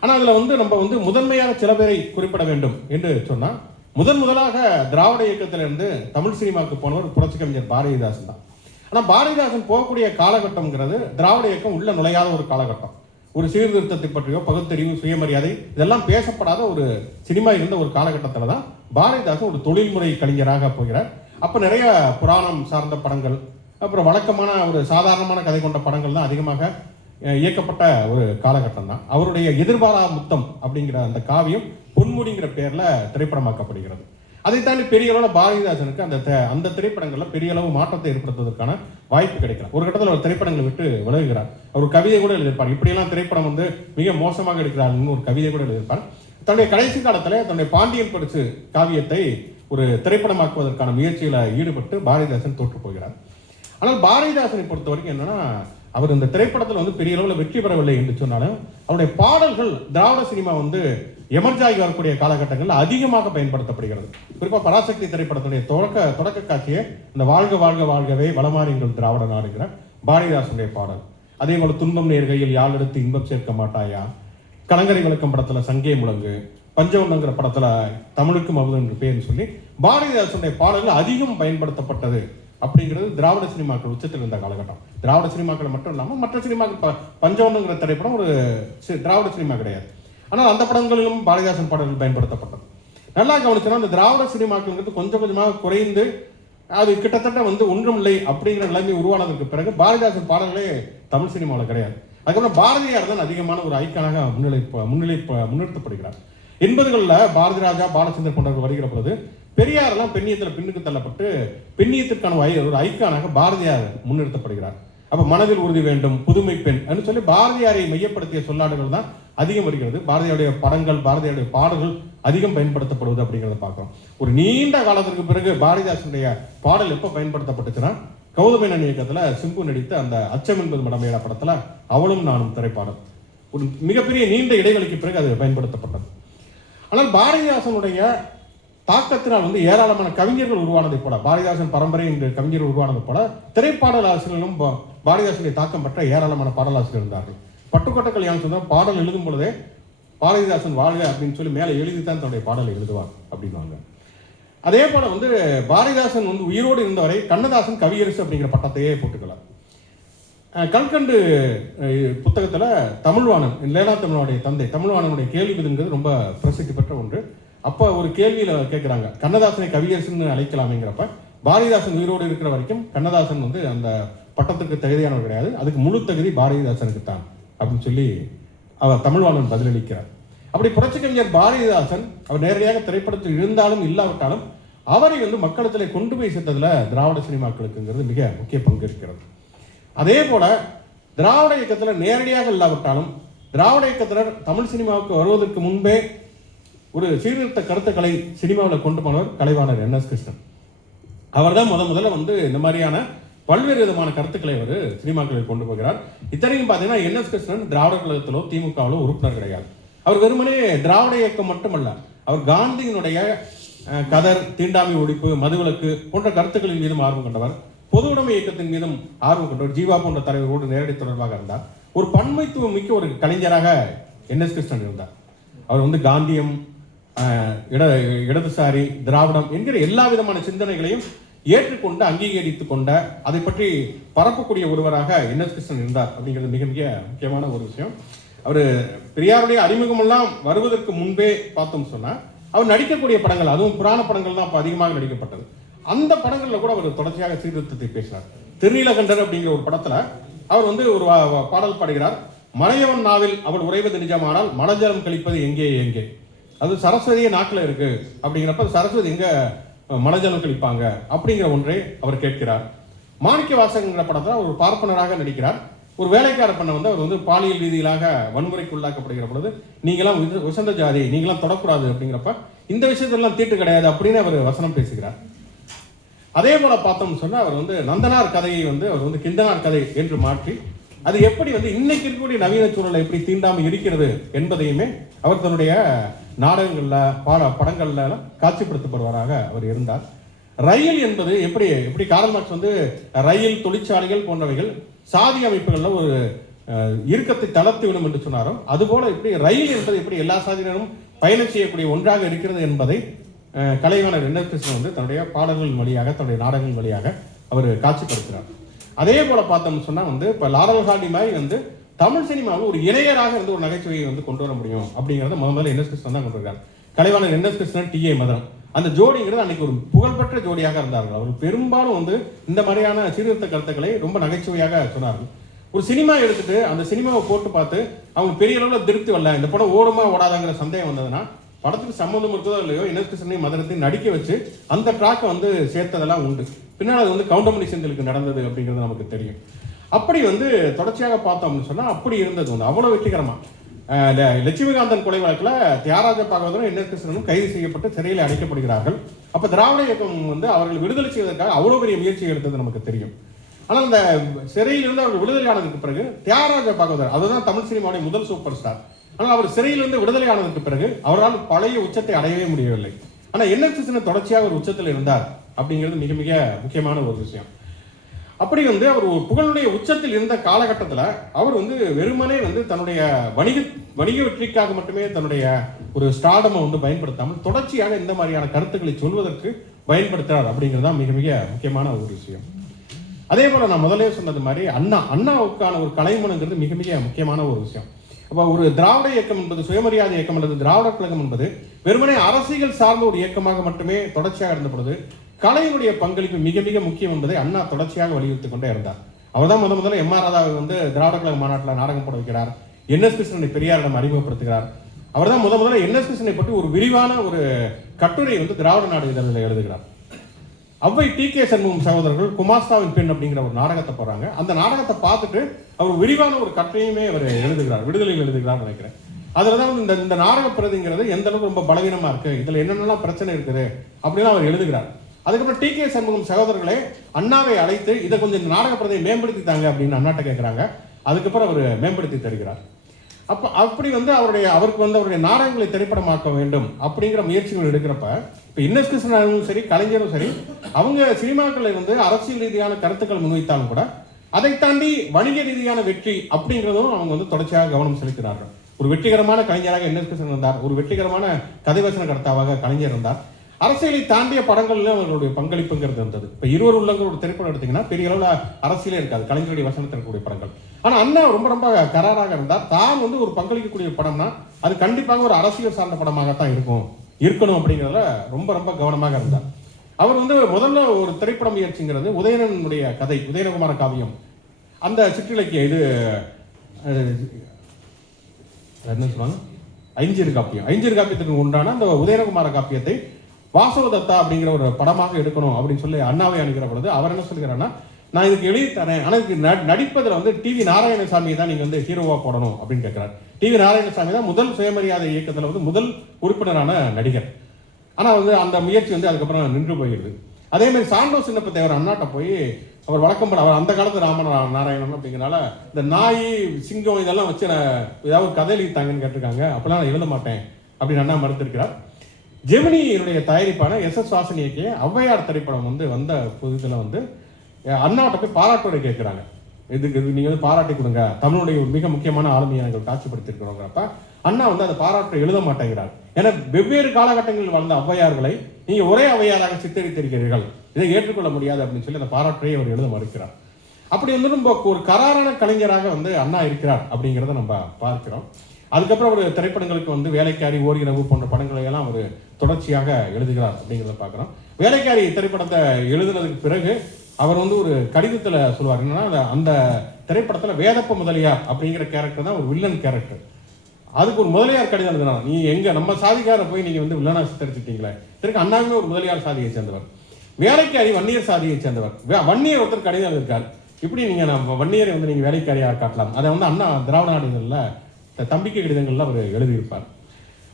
ஆனால் அதில் வந்து நம்ம வந்து முதன்மையாக சில பேரை குறிப்பிட வேண்டும் என்று சொன்னால் முதலாக திராவிட இயக்கத்திலிருந்து தமிழ் சினிமாவுக்கு போனவர் புரட்சி கவிஞர் பாரதிதாசன் தான். ஆனால் பாரதிதாசன் போகக்கூடிய காலகட்டம்ங்கிறது திராவிட இயக்கம் உள்ள நுழையாத ஒரு காலகட்டம். ஒரு சீர்திருத்தத்தை பற்றியோ பகுத்தறிவு, சுயமரியாதை இதெல்லாம் பேசப்படாத ஒரு சினிமா இருந்த ஒரு காலகட்டத்தில் தான் பாரதிதாசன் ஒரு தொழில்முறை கலைஞராக போகிறார். அப்போ நிறைய புராணம் சார்ந்த படங்கள், அப்புறம் வழக்கமான ஒரு சாதாரணமான கதை கொண்ட படங்கள் தான் அதிகமாக இயக்கப்பட்ட ஒரு காலகட்டம் தான். அவருடைய எதிர்பாரா முத்தம் அப்படிங்கிற அந்த காவியம் பொன்முடிங்கிற பேர்ல திரைப்படமாக்கப்படுகிறது. அதை தாண்டி பெரிய அளவில் பாரதிதாசனுக்கு அந்த திரைப்படங்கள்ல பெரிய அளவு மாற்றத்தை ஏற்படுத்துவதற்கான வாய்ப்பு கிடைக்கிறார். ஒரு கட்டத்தில் அவர் திரைப்படங்களை விட்டு விலகுகிறார். அவர் கவிதை கூட எழுதியிருப்பார். இப்படியெல்லாம் திரைப்படம் வந்து மிக மோசமாக எடுக்கிறாருன்னு ஒரு கவிதை கூட எழுதியிருப்பார். தன்னுடைய கடைசி காலத்தில் தன்னுடைய பாண்டியன் பரிசு காவியத்தை ஒரு திரைப்படமாக்குவதற்கான முயற்சியில் ஈடுபட்டு பாரதிதாசன் தோற்று போகிறார். ஆனால் பாரதிதாசனை பொறுத்த வரைக்கும் என்னன்னா, அவர் இந்த திரைப்படத்தில் வந்து பெரிய அளவில் வெற்றி பெறவில்லை என்று சொன்னாலும் அவருடைய பாடல்கள் திராவிட சினிமா வந்து எமர்ஜாகி வரக்கூடிய காலகட்டங்களில் அதிகமாக பயன்படுத்தப்படுகிறது. குறிப்பாக பராசக்தி திரைப்படத்துடைய தொடக்க காட்சியே இந்த வாழ்க வாழ்க வாழ்கவே வளமாறுங்கள் திராவிட நாடுங்கிற பாரதிதாசனுடைய பாடல். அதே போல துன்பம் நேர்கையில் யாழ் எடுத்து இன்பம் சேர்க்க மாட்டாயா, கலங்கரை விளக்கம் படத்துல சங்கே முழங்கு, பஞ்சவண்ணங்கிற படத்துல தமிழுக்கும் அமுது என்று பேர்னு சொல்லி பாரதிதாசனுடைய பாடல்கள் அதிகம் பயன்படுத்தப்பட்டது அப்படிங்கிறது திராவிட சினிமாக்கள் உச்சத்தில் இருந்த காலகட்டம். திராவிட சினிமாக்கள் மட்டும் இல்லாமல் மற்ற சினிமாக்கள், பஞ்சவண்ணங்கிற திரைப்படம் ஒரு திராவிட சினிமா கிடையாது. ஆனால் அந்த படங்களிலும் பாரதிதாசன் பாடல்கள் பயன்படுத்தப்பட்டது. நல்லா கவனிச்சோன்னா அந்த திராவிட சினிமாக்கள் கொஞ்சம் கொஞ்சமாக குறைந்து அது கிட்டத்தட்ட வந்து ஒன்றுமில்லை அப்படிங்கிற நிலைமை உருவானதற்கு பிறகு பாரதிதாசன் பாடல்களே தமிழ் சினிமாவில் கிடையாது. அதுக்கப்புறம் பாரதியார் தான் அதிகமான ஒரு ஐக்கானாக முன்னிறுத்தப்படுகிறார். 80களில் பாரதி ராஜா, பாலச்சந்தர் போன்றவர்கள் வருகிற பொழுது பெரியாரெல்லாம் பெண்ணியத்தில் பின்னுக்கு தள்ளப்பட்டு பெண்ணியத்திற்கான ஒரு ஐக்கானாக பாரதியார் முன்னிறுத்தப்படுகிறார். அப்ப மனதில் உறுதி வேண்டும், புதுமை பெண் அப்படின்னு சொல்லி பாரதியாரை மையப்படுத்திய சொல்லாடுகள் தான் அதிகம் வருகிறது. பாரதியாருடைய படங்கள், பாரதியாருடைய பாடல்கள் அதிகம் பயன்படுத்தப்படுவது அப்படிங்கிறத பார்க்கிறோம். ஒரு நீண்ட காலத்திற்கு பிறகு பாரதிதாசனுடைய பாடல் எப்போ பயன்படுத்தப்பட்டுச்சுன்னா கௌதமேனன் இயக்கத்துல சிம்பு நடித்த அந்த அச்சம் என்பது மடமையான படத்துல அவளும் நானும் திரைப்பாடல் ஒரு மிகப்பெரிய நீண்ட இடைவெளிக்கு பிறகு அது பயன்படுத்தப்பட்டது. ஆனால் பாரதிதாசனுடைய தாக்கத்தினால் வந்து ஏராளமான கவிஞர்கள் உருவானதை போல, பாரதிதாசன் பரம்பரை என்ற கவிஞர்கள் உருவானது போல திரைப்பாடல் ஆசிரியர்களும் பாரதிதாசனுடைய தாக்கம் பெற்ற ஏராளமான பாடலாசிரியர் இருந்தார்கள். பட்டுக்கோட்டை கல்யாணம் சொன்னா பாடல் எழுதும் பொழுதே பாரதிதாசன் வாழ்க அப்படின்னு சொல்லி மேலே எழுதித்தான் தன்னுடைய பாடலை எழுதுவார் அப்படின்னாங்க. அதே போல வந்து பாரதிதாசன் வந்து உயிரோடு இருந்தவரை கண்ணதாசன் கவியரசு அப்படிங்கிற பட்டத்தையே போட்டுக்கலாம். கல்கண்டு புத்தகத்துல தமிழ்வாணன், லேனா தமிழனுடைய தந்தை தமிழ்வாணனுடைய கேள்வி பதில்ங்கிறது ரொம்ப பிரசித்தி பெற்ற ஒன்று. அப்போ ஒரு கேள்வியில கேட்குறாங்க, கண்ணதாசனை கவியரசுன்னு அழைக்கலாமேங்கிறப்ப பாரதிதாசன் உயிரோடு இருக்கிற வரைக்கும் கண்ணதாசன் வந்து அந்த பட்டத்துக்கு தகுதியானவர் கிடையாது, அதுக்கு முழு தகுதி பாரதிதாசனுக்கு தான் அப்படின்னு சொல்லி அவர் தமிழ்வாணன் பதிலளிக்கிறார். அப்படி புரட்சி கவிஞர் பாரதிதாசன் அவர் நேரடியாக திரைப்படத்தில் இருந்தாலும் இல்லாவிட்டாலும் அவரை வந்து மக்களிடத்திலே கொண்டு போய் சேர்த்ததுல திராவிட சினிமாக்களுக்குங்கிறது மிக முக்கிய பங்கு இருக்கிறது. அதே போல திராவிட இயக்கத்தில் நேரடியாக இல்லாவிட்டாலும் திராவிட இயக்கத்தினர் தமிழ் சினிமாவுக்கு வருவதற்கு முன்பே ஒரு சீர்திருத்த கருத்துக்களை சினிமாவில் கொண்டு போனவர் கலைவாணர் NS கிருஷ்ணன். அவர் தான் முதல்ல வந்து இந்த மாதிரியான பல்வேறு விதமான கருத்துக்களை அவர் சினிமாக்களில் கொண்டு போகிறார். இத்தனையும் பார்த்தீங்கன்னா NS கிருஷ்ணன் திராவிட கழகத்திலோ திமுகவிலோ உறுப்பினர் கிடையாது. அவர் வெறுமனே திராவிட இயக்கம் மட்டுமல்ல, அவர் காந்தியினுடைய கதர், தீண்டாமை ஒழிப்பு, மதுவிலக்கு போன்ற கருத்துக்களின் மீதும் ஆர்வம் கொண்டவர். பொது உடைமை இயக்கத்தின் மீதும் ஆர்வம் கொண்டவர். ஜீவா போன்ற தலைவர்களோடு நேரடி தொடர்பாக இருந்தார். ஒரு பன்மைத்துவம் மிக்க ஒரு கலைஞராக NS கிருஷ்ணன் இருந்தார். அவர் காந்தியம், இடதுசாரி, திராவிடம் என்கிற எல்லா விதமான சிந்தனைகளையும் ஏற்றுக்கொண்டு அங்கீகரித்துக் கொண்ட, அதை பற்றி பரப்பக்கூடிய ஒருவராக NS கிருஷ்ணன் இருந்தார் அப்படிங்கிறது மிக மிக முக்கியமான ஒரு விஷயம். அவர் பெரியாருடைய அறிமுகமெல்லாம் வருவதற்கு முன்பே பார்த்தோம் சொன்னா, அவர் நடிக்கக்கூடிய படங்கள், அதுவும் புராண படங்கள் தான் அதிகமாக நடிக்கப்பட்டது. அந்த படங்கள்ல கூட அவர் தொடர்ச்சியாக சீர்திருத்தத்தை பேசினார். திருநீலகண்டர் அப்படிங்கிற ஒரு படத்துல அவர் ஒரு பாடல் பாடுகிறார். மலையவன் நாவில் அவள் உறைவது நிஜமானால் மலஜலம் கழிப்பது எங்கே எங்கே. அது சரஸ்வதியே நாட்டில் இருக்கு அப்படிங்கிறப்ப சரஸ்வதி எங்க மலஜலம் கழிப்பாங்க அப்படிங்கிற ஒன்றை அவர் கேட்கிறார். மாணிக்க வாசகங்கிற படத்தில் ஒரு பார்ப்பனராக நடிக்கிறார். ஒரு வேலைக்கார பெண்ணை அவர் பாலியல் ரீதியிலாக வன்முறைக்கு உள்ளாக்கப்படுகிற பொழுது, நீங்களாம் உசந்த ஜாதி, நீங்களாம் தொடக்கூடாது அப்படிங்கிறப்ப இந்த விஷயத்தெல்லாம் தீட்டு கிடையாது அப்படின்னு அவர் வசனம் பேசுகிறார். அதே போல பார்த்தோம்னு சொன்னா, அவர் நந்தனார் கதையை அவர் கிந்தனார் கதை என்று மாற்றி, அது எப்படி இன்னைக்கு இருக்கக்கூடிய நவீன சூழலை எப்படி தீண்டாமல் இருக்கிறது என்பதையுமே அவர் தன்னுடைய நாடகங்கள்ல படங்கள்ல காட்சிப்படுத்தப்படுவராக அவர் இருந்தார். ரயில் என்பது எப்படி கார்ல் மார்க்ஸ் ரயில், தொழிற்சாலைகள் போன்றவைகள் சாதி அமைப்புகள்ல ஒரு இறுக்கத்தை தளர்த்தி விடும் என்று சொன்னாரோ, அதுபோல எப்படி ரயில் என்பது எப்படி எல்லா சாதியினரும் பயணம் செய்யக்கூடிய ஒன்றாக இருக்கிறது என்பதை கலைவாணர் NS கிருஷ்ணன் தன்னுடைய பாடல்கள் வழியாக, தன்னுடைய நாடகங்கள் வழியாக அவர் காட்சிப்படுத்துகிறார். அதே போல பார்த்தோம்னு சொன்னா இப்ப லாரல் ஹார்டி மாதிரி தமிழ் சினிமாவில் ஒரு இளையராக ஒரு நகைச்சுவையை கொண்டு வர முடியும் அப்படிங்கறத முதல்ல NS கிருஷ்ணன் தான் கொண்டு வருகிறார். Kalaivanar NS Krishnan, T.A. மதனம், அந்த ஜோடிங்கிறது அன்னைக்கு ஒரு புகழ்பெற்ற ஜோடியாக இருந்தார்கள். அவர் பெரும்பாலும் இந்த மாதிரியான சீர்திருத்த கருத்துக்களை ரொம்ப நகைச்சுவையாக சொன்னார்கள். ஒரு சினிமா எடுத்துட்டு அந்த சினிமாவை போட்டு பார்த்து அவங்க பெரிய அளவில் திருப்தி வரல, இந்த படம் ஓடுமா ஓடாதாங்கிற சந்தேகம் வந்ததுன்னா, படத்துக்கு சம்மந்தம் இருக்கிறதோ இல்லையோ NS கிருஷ்ணனையும் மதனத்தையும் நடிக்க வச்சு அந்த ட்ராக்கை சேர்த்ததெல்லாம் உண்டு. பின்னால் அது கவுண்டமணி செந்திலுக்கு நடந்தது அப்படிங்கிறது நமக்கு தெரியும். அப்படி தொடர்ச்சியாக பார்த்தோம்னு சொன்னா அப்படி இருந்தது அவ்வளவு வெற்றிகரமா. லட்சுமிகாந்தன் கொலை வழக்கில் தியாகராஜ பாகவதரும் NS கிருஷ்ணனும் கைது செய்யப்பட்டு சிறையில் அடைக்கப்படுகிறார்கள். அப்ப திராவிட இயக்கம் அவர்கள் விடுதலை செய்வதற்காக அவ்வளவு பெரிய முயற்சி எடுத்தது நமக்கு தெரியும். ஆனால் அந்த சிறையிலிருந்து அவர்கள் விடுதலை ஆனதுக்கு பிறகு தியாகராஜ பாகவதர், அதுதான் தமிழ் சினிமாவுடைய முதல் சூப்பர் ஸ்டார். ஆனால் அவர் சிறையிலிருந்து விடுதலை ஆனதுக்கு பிறகு அவரால் பழைய உச்சத்தை அடையவே முடியவில்லை. ஆனால் NS கிருஷ்ணன் தொடர்ச்சியாக ஒரு உச்சத்தில் இருந்தார் அப்படிங்கிறது மிக மிக முக்கியமான ஒரு விஷயம். அப்படி அவர் ஒரு புகழுடைய உச்சத்தில் இருந்த காலகட்டத்தில் அவர் வெறுமனே தன்னுடைய வணிக வெற்றிக்காக மட்டுமே தன்னுடைய ஒரு ஸ்டார்டமை பயன்படுத்தாமல் தொடர்ச்சியாக இந்த மாதிரியான கருத்துக்களை சொல்வதற்கு பயன்படுத்துறார் அப்படிங்கிறது தான் மிக மிக முக்கியமான ஒரு விஷயம். அதே போல நான் முதலே சொன்னது மாதிரி அண்ணாவுக்கான ஒரு கலைமனங்கிறது மிக மிக முக்கியமான ஒரு விஷயம். அப்ப ஒரு திராவிட இயக்கம் என்பது சுயமரியாதை இயக்கம் அல்லது திராவிட கழகம் என்பது வெறுமனே அரசியல் சார்ந்த ஒரு இயக்கமாக மட்டுமே தொடர்ச்சியாக இருந்த பொழுது கலையினுடைய பங்களிப்பு மிக மிக முக்கியம் என்பதை அண்ணா தொடர்ச்சியாக வலியுறுத்திக் கொண்டே இருந்தார். அவர் தான் முதல்ல M.R. ராதாவை திராவிட கழக மாநாட்டில் நாடகம் போட வைக்கிறார். NS கிருஷ்ணனை பெரியாரிடம் அறிமுகப்படுத்துகிறார். அவர் தான் முதல்ல NS கிருஷ்ணனை பற்றி ஒரு விரிவான ஒரு கட்டுரை திராவிட நாடு இதழில் எழுதுகிறார். அவ்வை T.K. சண்முகம் சகோதரர்கள் குமாஸ்தாவின் பெண் அப்படிங்கிற ஒரு நாடகத்தை போறாங்க. அந்த நாடகத்தை பார்த்துட்டு அவர் விரிவான ஒரு கட்டுரையுமே அவர் எழுதுகிறார், விடுதலையில் எழுதுகிறார் நினைக்கிறேன். அதுலதான் இந்த நாடக பிரதிங்கிறது எந்த அளவுக்கு ரொம்ப பலவீனமா இருக்கு, இதுல என்னென்னலாம் பிரச்சனை இருக்குது அப்படின்னு அவர் எழுதுகிறார். அதுக்கப்புறம் T.K. சண்முகம் சகோதரர்களே அண்ணாவை அழைத்து இதை கொஞ்சம் இந்த நாடக பிரதியை மேம்படுத்தி தாங்க அப்படின்னு அண்ணாட்ட கேட்கிறாங்க. அதுக்கப்புறம் அவர் மேம்படுத்தி தருகிறார். அப்படி அவருக்கு அவருடைய நாடகங்களை திரைப்படமாக்க வேண்டும் அப்படிங்கிற முயற்சிகள் எடுக்கிறப்ப இப்ப NS கிருஷ்ணனும் சரி, கலைஞரும் சரி, அவங்க சினிமாக்களை அரசியல் ரீதியான கருத்துக்கள் முன்வைத்தாலும் கூட அதை தாண்டி வணிக ரீதியான வெற்றி அப்படிங்கிறதும் அவங்க தொடர்ச்சியாக கவனம் செலுத்தினார்கள். ஒரு வெற்றிகரமான கலைஞராக NS கிருஷ்ணன் இருந்தார். ஒரு வெற்றிகரமான கதைவசன கர்த்தாவாக கலைஞர் இருந்தார். அரசியலை தாண்டிய படங்கள்ல அவர்களுடைய பங்களிப்புங்கிறது இருந்தது. இப்ப இருவர் உள்ளவங்க ஒரு திரைப்படம் எடுத்தீங்கன்னா பெரிய அளவுல அரசியலே இருக்காது, கலைஞருடைய வசனத்தில் இருக்கக்கூடிய படங்கள். ஆனா அண்ணா ரொம்ப ரொம்ப கராராக இருந்தார். தான் ஒரு பங்களிக்கக்கூடிய படம்னா அது கண்டிப்பாக ஒரு அரசியல் சார்ந்த படமாகத்தான் இருக்கணும் அப்படிங்கிறதுல ரொம்ப ரொம்ப கவனமாக இருந்தார். அவர் முதல்ல ஒரு திரைப்பட முயற்சிங்கிறது உதயணனுடைய கதை, உதயகுமார காவியம், அந்த சிற்றிலக்கிய இது என்ன சொல்லுவாங்க, ஐஞ்சிறு காப்பியத்துக்கு உண்டான அந்த உதயகுமார காப்பியத்தை வாசவதத்தா அப்படிங்கிற ஒரு படமாக எடுக்கணும் அப்படின்னு சொல்லி அண்ணாவை அணுகிற பொழுது அவர் என்ன சொல்கிறாருன்னா, நான் இதுக்கு எழுதி தரேன், ஆனால் இதுக்கு நடிப்பதில் டிவி நாராயணசாமியை தான் நீங்க ஹீரோவா போடணும் அப்படின்னு கேட்கிறார். டிவி நாராயணசாமி தான் முதல் சுயமரியாதை இயக்கத்தில் முதல் உறுப்பினரான நடிகர். ஆனா அந்த முயற்சி அதுக்கப்புறம் நின்று போயிடுது. அதே மாதிரி சாண்டோ சின்னப்ப தேவர் அண்ணாட்ட போய் அவர் வழக்கம் போல அவர் அந்த காலத்து நாராயணன் அப்படிங்கிறனால இந்த நாய் சிங்கம் இதெல்லாம் வச்சு ஏதாவது கதை எழுதித்தாங்கன்னு கேட்டிருக்காங்க. அப்பெல்லாம் நான் எழுத மாட்டேன் அப்படின்னு அண்ணா மறுத்திருக்கிறார். ஜெமினியினுடைய தயாரிப்பான எஸ் வாசன் இயக்கிய ஔவையார் திரைப்படம் வந்த புதுதில் அண்ணாட்ட போய் பாராட்டுரை கேட்குறாங்க. இதுக்கு நீங்கள் பாராட்டி கொடுங்க, தமிழுடைய ஒரு மிக முக்கியமான ஆளுமையை நாங்கள் காட்சிப்படுத்திருக்கிறோங்கிறப்ப அண்ணா அதை பாராட்டு எழுத மாட்டேங்கிறார். ஏன்னா வெவ்வேறு காலகட்டங்களில் வாழ்ந்த ஔவையார்களை நீங்கள் ஒரே ஔவையாராக சித்தரித்திருக்கிறீர்கள், இதை ஏற்றுக்கொள்ள முடியாது அப்படின்னு சொல்லி அந்த பாராட்டுரையை அவர் எழுத மறுக்கிறார். அப்படி நம்ம ஒரு கராரான கலைஞராக அண்ணா இருக்கிறார் அப்படிங்கிறத நம்ம பார்க்கிறோம். அதுக்கப்புறம் அவர் திரைப்படங்களுக்கு வேலைக்காரி, ஓரிரவு போன்ற படங்களை எல்லாம் அவர் தொடர்ச்சியாக எழுதுகிறார் அப்படிங்கிறத பார்க்குறோம். வேலைக்காரி திரைப்படத்தை எழுதுனதுக்கு பிறகு அவர் ஒரு கடிதத்தில் சொல்லுவார். என்னன்னா அந்த திரைப்படத்தில் வேதப்ப முதலியார் அப்படிங்கிற கேரக்டர் தான் ஒரு வில்லன் கேரக்டர். அதுக்கு ஒரு முதலியார் கடிதம் எழுதுனா, நீ நம்ம சாதிக்கார போய் நீங்க வில்லனா சித்தரிச்சிட்டீங்களே. திருக்க அண்ணாவுமே ஒரு முதலியார் சாதியை சேர்ந்தவர், வேலைக்காரி வன்னியர் சாதியை சேர்ந்தவர். வன்னியர் ஒருத்தர் கடிதம் எழுதியிருக்காரு, இப்படி நீங்க நம்ம வன்னியரை நீங்க வேலைக்காரியாக காட்டலாம். அதை அண்ணா திராவிட நாடுகளில் தம்பிக்கை கடிதங்கள்ல அவர் எழுதியிருப்பார்.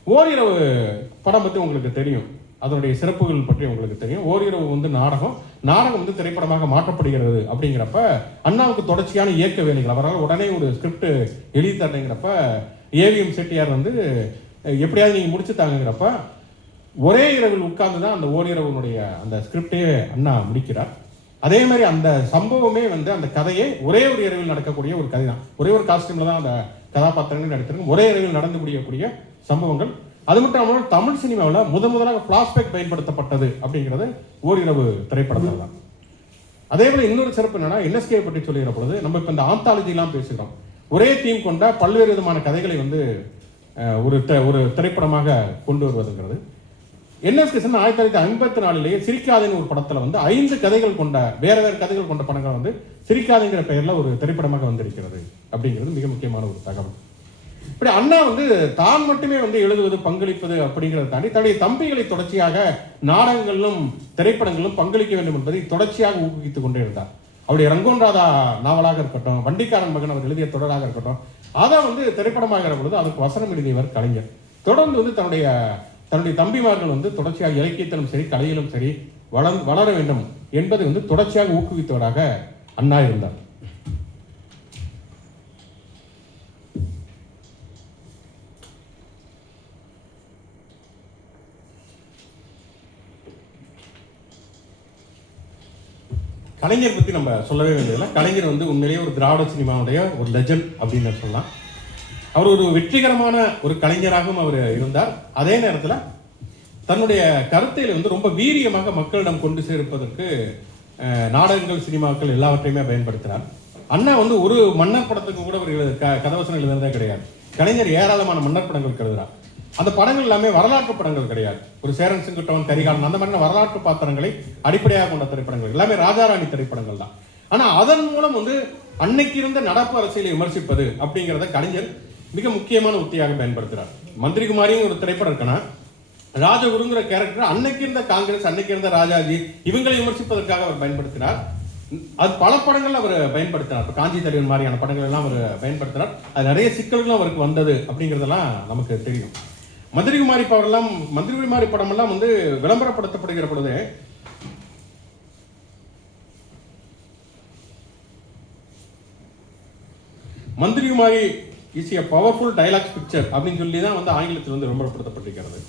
ஓரிரவு படம் பற்றி உங்களுக்கு தெரியும், அதனுடைய சிறப்புகள் பற்றி உங்களுக்கு தெரியும். ஓரிரவு நாடகம் திரைப்படமாக மாற்றப்படுகிறது அப்படிங்கிறப்ப அண்ணாவுக்கு தொடர்ச்சியான இயக்க வேலைகள், அவரால் உடனே ஒரு ஸ்கிரிப்ட் எழுதி தரங்கிறப்ப ஏவிஎம் செட்டியார் எப்படியாவது நீங்க முடிச்சு தாங்கிறப்ப ஒரே இரவில் உட்கார்ந்து தான் அந்த ஓரிரவனுடைய அந்த ஸ்கிரிப்டையே அண்ணா முடிக்கிறார். அதே மாதிரி அந்த சம்பவமே அந்த கதையே ஒரே ஒரு இரவில் நடக்கக்கூடிய ஒரு கதை தான். ஒரே ஒரு காஸ்டியூம்ல தான் அந்த கதாபாத்திரங்கள் நடித்திருக்கும். ஒரே இரவில் நடந்து முடியக்கூடிய சம்பவங்கள். அது மட்டும் இல்லாமல் தமிழ் சினிமாவில் முதலாக பிளாஸ்பேக் பயன்படுத்தப்பட்டது அப்படிங்கிறது ஓரிரவு திரைப்படத்தில் தான். அதே போல இன்னொரு சிறப்பு என்னன்னா, என்எஸ்கே பற்றி சொல்லுகிற பொழுது நம்ம இப்போ இந்த ஆந்தாலஜி எல்லாம் பேசுகிறோம். ஒரே தீம் கொண்ட பல்வேறு விதமான கதைகளை ஒரு திரைப்படமாக கொண்டு வருவதுங்கிறது. என்எஸ்கே 1954 சிரிக்காதேன்னு ஒரு படத்துல 5 கதைகள் கொண்ட வேற கதைகள் கொண்ட படங்கள் சிரிக்காதேங்கிற பெயர்ல ஒரு திரைப்படமாக வந்திருக்கிறது அப்படிங்கிறது மிக முக்கியமான ஒரு தகவல். இப்படி அண்ணா தான் மட்டுமே எழுதுவது, பங்களிப்பது அப்படிங்கிறத தாண்டி தன்னுடைய தம்பிகளை தொடர்ச்சியாக நாடகங்களிலும் திரைப்படங்களிலும் பங்களிக்க வேண்டும் என்பதை தொடர்ச்சியாக ஊக்குவித்துக் கொண்டே இருந்தார். அவருடைய ரங்கோன் ராதா நாவலாக இருக்கட்டும், வண்டிக்காரன் மகன் அவர் எழுதிய தொடராக இருக்கட்டும், அதை திரைப்படமாகிற பொழுது அதுக்கு வசனம் எழுதியவர் கலைஞர். தொடர்ந்து தன்னுடைய தம்பிமார்கள் தொடர்ச்சியாக இலக்கியத்திலும் சரி கலையிலும் சரி வளர வேண்டும் என்பதை தொடர்ச்சியாக ஊக்குவித்தவராக அண்ணா இருந்தார். கலைஞர் பற்றி நம்ம சொல்லவே வேண்டியதில்லை. கலைஞர் உண்மையிலேயே ஒரு திராவிட சினிமாவுடைய ஒரு லெஜண்ட் அப்படின்னு சொல்லலாம். அவர் ஒரு வெற்றிகரமான ஒரு கலைஞராகவும் அவர் இருந்தார். அதே நேரத்தில் தன்னுடைய கருத்தையில் ரொம்ப வீரியமாக மக்களிடம் கொண்டு சேர்ப்பதற்கு நாடகங்கள், சினிமாக்கள் எல்லாவற்றையுமே பயன்படுத்தினார். அண்ணா ஒரு மன்னர் படத்துக்கு கூட ஒரு கதவசனம் எழுதுறதே கிடையாது. கலைஞர் ஏராளமான மன்னர் படங்கள் எழுதுறார். அந்த படங்கள் எல்லாமே வரலாற்று படங்கள் கிடையாது. ஒரு சேரன் செங்குட்டவன், கரிகாலன் அந்த மாதிரி வரலாற்று பாத்திரங்களை அடிப்படையாக கொண்ட திரைப்படங்கள் எல்லாமே ராஜாராணி திரைப்படங்கள் தான். ஆனா அதன் மூலம் அன்னைக்கு இருந்த நடப்பு அரசியலை விமர்சிப்பது அப்படிங்கிறத கலைஞர் மிக முக்கியமான உத்தியாக பயன்படுத்துறார். மந்திரிகுமாரியும் ஒரு திரைப்படம் இருக்குன்னா, ராஜகுருங்கிற கேரக்டர் அன்னைக்கு இருந்த காங்கிரஸ், அன்னைக்கு இருந்த ராஜாஜி இவங்களை விமர்சிப்பதற்காக அவர் பயன்படுத்தினார். அது பல படங்கள் அவர் பயன்படுத்தினார். இப்போ காஞ்சி தலைவன் மாதிரியான படங்கள் எல்லாம் அவர் பயன்படுத்தினார். அது நிறைய சிக்கல்களும் அவருக்கு வந்தது அப்படிங்கிறதெல்லாம் நமக்கு தெரியும். மந்திரிகுமாரி படம் எல்லாம் விளம்பரப்படுத்தப்படுகிற பொழுது Manthiri Kumari is a powerful dialogues picture அப்படின்னு சொல்லி தான் ஆங்கிலத்தில் விளம்பரப்படுத்தப்பட்டிருக்கிறது.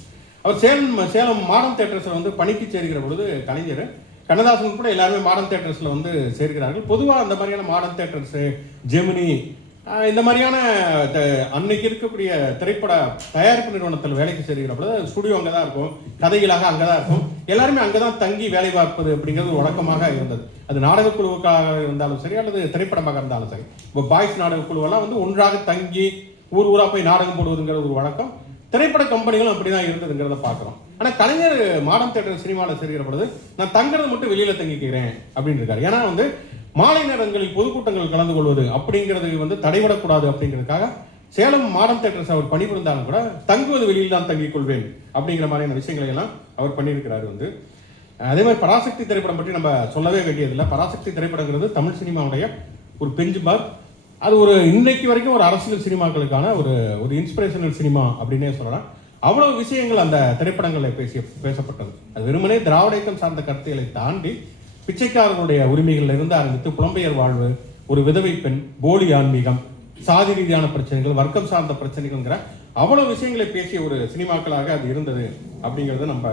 அவர் சேலம் மாடர்ன் தியேட்டர்ஸ்ல பணிக்கு சேர்கிற பொழுது கலைஞர், கண்ணதாசன் கூட எல்லாருமே மாடர்ன் தியேட்டர்ஸ்ல சேர்கிறார்கள். பொதுவாக அந்த மாதிரியான மாடர்ன் தியேட்டர்ஸ், ஜெமினி இந்த மாதிரியான அன்னைக்கு இருக்கக்கூடிய திரைப்பட தயாரிப்பு நிறுவனத்தில் வேலைக்கு சேர்கிற பொழுது ஸ்டுடியோ அங்கே தான் இருக்கும், கதைகளாக அங்கே தான் இருக்கும், எல்லாருமே அங்கே தான் தங்கி வேலை பார்ப்பது அப்படிங்கிறது ஒரு வழக்கமாக இருந்தது. அது நாடக குழுவுக்காக இருந்தாலும் சரி அல்லது திரைப்படமாக இருந்தாலும் சரி. இப்போ பாய்ஸ் நாடக குழுவெல்லாம் ஒன்றாக தங்கி ஊரா போய் நாடகம் போடுவதுங்கிற ஒரு வழக்கம் திரைப்பட கம்பெனிகளும் அப்படிதான் இருந்ததுங்கிறத பார்க்குறோம். ஆனால் கலைஞர் மாடர்ன் தியேட்டர் சினிமாவில் சேர்கிற பொழுது நான் தங்குறது மட்டும் வெளியில தங்கிக்கிறேன் அப்படின்னு இருக்காரு. ஏன்னா மாலை நேரங்களில் பொதுக்கூட்டங்கள் கலந்து கொள்வது அப்படிங்கிறது தடைபடக்கூடாது அப்படிங்கிறதுக்காக சேலம் மாடர்ன் தியேட்டர்ஸ் அவர் பணிபுரிந்தாலும் கூட தங்குவது வெளியில் தான் தங்கிக் கொள்வேன் அப்படிங்கிற மாதிரியான விஷயங்களை எல்லாம் அவர் பண்ணியிருக்கிறாரு. அதே மாதிரி பராசக்தி திரைப்படம் பற்றி நம்ம சொல்லவே வேண்டியதில்லை. பராசக்தி திரைப்படங்கிறது தமிழ் சினிமாவுடைய ஒரு பெஞ்ச் மார்க். அது இன்னைக்கு வரைக்கும் ஒரு அரசியல் சினிமாக்களுக்கான ஒரு இன்ஸ்பிரேஷனல் சினிமா அப்படின்னே சொல்லலாம். அவ்வளவு விஷயங்கள் அந்த திரைப்படங்களில் பேசப்பட்டது. அது வெறுமனே திராவிட இயக்கம் சார்ந்த கருத்துக்களை தாண்டி பிச்சைக்காரர்களுடைய உரிமைகளில் இருந்து ஆரம்பித்து புலம்பெயர் வாழ்வு, ஒரு விதவை பெண், போலி ஆன்மீகம், சாதி ரீதியான பிரச்சனைகள், வர்க்கம் சார்ந்த பிரச்சனைகள்ங்கிற அவ்வளவு விஷயங்களை பேசிய ஒரு சினிமாக்களாக அது இருந்தது அப்படிங்கிறது நம்ம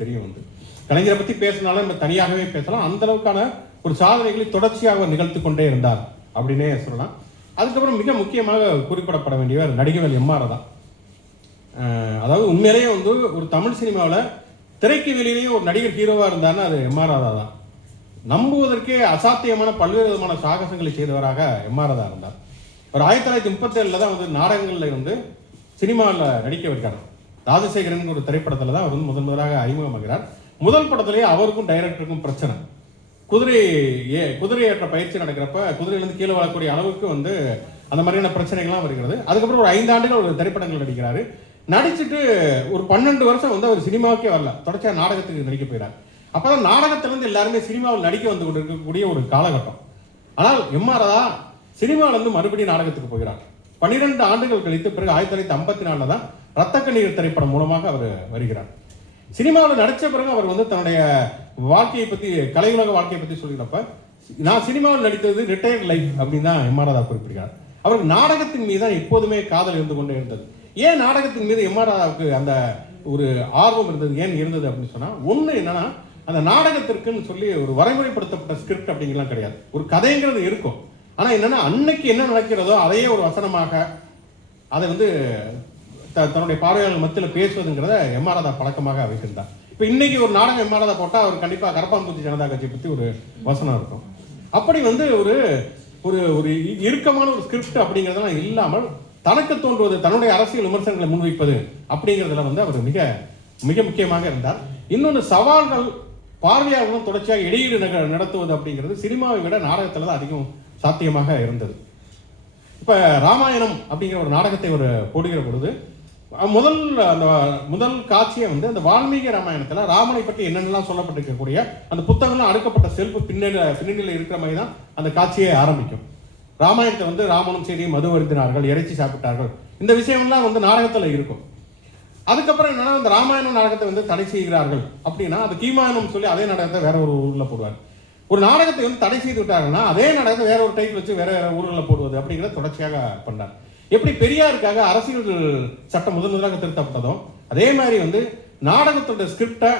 தெரியும். வந்து கலைஞரை பத்தி பேசினாலும் நம்ம தனியாகவே பேசலாம். அந்த அளவுக்கான ஒரு சாதனைகளை தொடர்ச்சியாக நிகழ்த்து கொண்டே இருந்தார் அப்படின்னே சொல்லலாம். அதுக்கப்புறம் மிக முக்கியமாக குறிப்பிடப்பட வேண்டியவர் நடிகவேல் எம்.ஆர். தான். அதாவது உண்மையிலேயே வந்து ஒரு தமிழ் சினிமாவில் திரைக்கு வெளியிலேயே ஒரு நடிகர் ஹீரோவாக இருந்தாருன்னா அது எம்.ஆர். தான். நம்புவதற்கே அசாத்தியமான பல்வேறு விதமான சாகசங்களை செய்தவராக எம்.ஆர். தான் இருந்தார். ஒரு 1937 தான் வந்து நாடகங்களில் வந்து சினிமாவில் நடிக்க வைக்கிறார். ராஜசேகரன் ஒரு திரைப்படத்தில் தான் அவர் வந்து முதலாக அறிமுகமாகிறார். முதல் படத்திலேயே அவருக்கும் டைரக்டருக்கும் பிரச்சனை. குதிரை ஏற்ற பயிற்சி நடக்கிறப்ப குதிரையிலிருந்து கீழே வரக்கூடிய அளவுக்கு வந்து அந்த மாதிரியான பிரச்சனைகள்லாம் வருகிறது. அதுக்கப்புறம் ஒரு 5 ஆண்டுகள் ஒரு திரைப்படங்கள் நடிக்கிறாரு. நடிச்சுட்டு ஒரு 12 வருஷம் வந்து அவர் சினிமாவுக்கே வரல, தொடர்ச்சியாக நாடகத்துக்கு நடிக்க போயிறார். அப்பதான் நாடகத்திலிருந்து எல்லாருமே சினிமாவில் நடிக்க வந்து கொண்டு இருக்கக்கூடிய ஒரு காலகட்டம். ஆனால் எம்.ஆர். தான் சினிமாவில இருந்து மறுபடியும் நாடகத்துக்கு போகிறார். 12 ஆண்டுகள் கழித்து பிறகு 1954 தான் ரத்த கண்ணீர் திரைப்படம் மூலமாக அவர் வருகிறார். சினிமாவில் நடித்த பிறகு அவர் வந்து தன்னுடைய வாழ்க்கையை பற்றி, கலையுலக வாழ்க்கையை பற்றி சொல்கிறப்ப, நான் சினிமாவில் நடித்தது ரிட்டையர்ட் லைஃப் அப்படின்னு தான் எம்.ஆர். குறிப்பிடுகிறார். அவருக்கு நாடகத்தின் மீது தான் எப்போதுமே காதல் இருந்து கொண்டே இருந்தது. ஏன் நாடகத்தின் மீது எம்.ஆர். அந்த ஒரு ஆர்வம் இருந்தது, ஏன் இருந்தது அப்படின்னு சொன்னா, ஒண்ணு என்னன்னா, அந்த நாடகத்திற்குன்னு சொல்லி ஒரு வரைமுறைப்படுத்தப்பட்ட ஸ்கிரிப்ட் அப்படிங்கிறலாம் கிடையாது. ஒரு கதைங்கிறது இருக்கும். ஆனா என்னன்னா, அன்னைக்கு என்ன நடக்கிறதோ அதையே ஒரு வசனமாக அதை வந்து தன்னுடைய பார்வையாளர்கள் மத்தியில் பேசுவதுங்கிறத எம்.ஆர். பழக்கமாக வைத்திருந்தார். இப்போ இன்னைக்கு ஒரு நாடகம் எம்.ஆர். போட்டால் அவர் கண்டிப்பாக கரப்பான்பூச்சி ஜனதா கட்சியை பற்றி ஒரு வசனம் இருக்கும். அப்படி வந்து ஒரு ஒரு இறுக்கமான ஒரு ஸ்கிரிப்ட் அப்படிங்கிறதெல்லாம் இல்லாமல் தனக்கு தோன்றுவது, தன்னுடைய அரசியல் விமர்சனங்களை முன்வைப்பது அப்படிங்கிறதுல வந்து அவர் மிக மிக முக்கியமாக இருந்தார். இன்னொன்று, சவால்கள் பார்வையாளர்களும் தொடர்ச்சியாக இடையீடு நடத்துவது அப்படிங்கிறது சினிமாவை விட நாடகத்தில் தான் அதிகம் சாத்தியமாக இருந்தது. இப்போ ராமாயணம் அப்படிங்கிற ஒரு நாடகத்தை ஒரு போடுகிற பொழுது அந்த முதல் காட்சியை வந்து அந்த வால்மீகி ராமாயணத்தில் ராமனை பற்றி என்னென்னலாம் சொல்லப்பட்டிருக்கக்கூடிய அந்த புத்தகம்லாம் அடுக்கப்பட்ட செல்ஃபு பின்னணியில் இருக்கிற மாதிரி தான் அந்த காட்சியை ஆரம்பிக்கும். ராமாயணத்தை வந்து ராமனும் சரி மது வருந்தினார்கள், இறைச்சி சாப்பிட்டார்கள், இந்த விஷயம்லாம் வந்து நாடகத்தில் இருக்கும். அதுக்கப்புறம் என்னன்னா, அந்த ராமாயணம் நாடகத்தை வந்து தடை செய்கிறார்கள் அப்படின்னா அது கீமாயணம் சொல்லி அதே நாடகத்தை வேற ஒரு ஊரில் போடுவார். ஒரு நாடகத்தை வந்து தடை செய்து விட்டாங்கன்னா அதே நாடகத்தை வேற ஒரு டைப் வச்சு வேற ஊர்களில் போடுவது அப்படிங்கிறத தொடர்ச்சியாக பண்ணார். எப்படி பெரியாருக்காக அரசியல் சட்டம் முதலாக திருத்தப்பட்டதோ அதே மாதிரி வந்து நாடகத்தோட ஸ்கிரிப்டை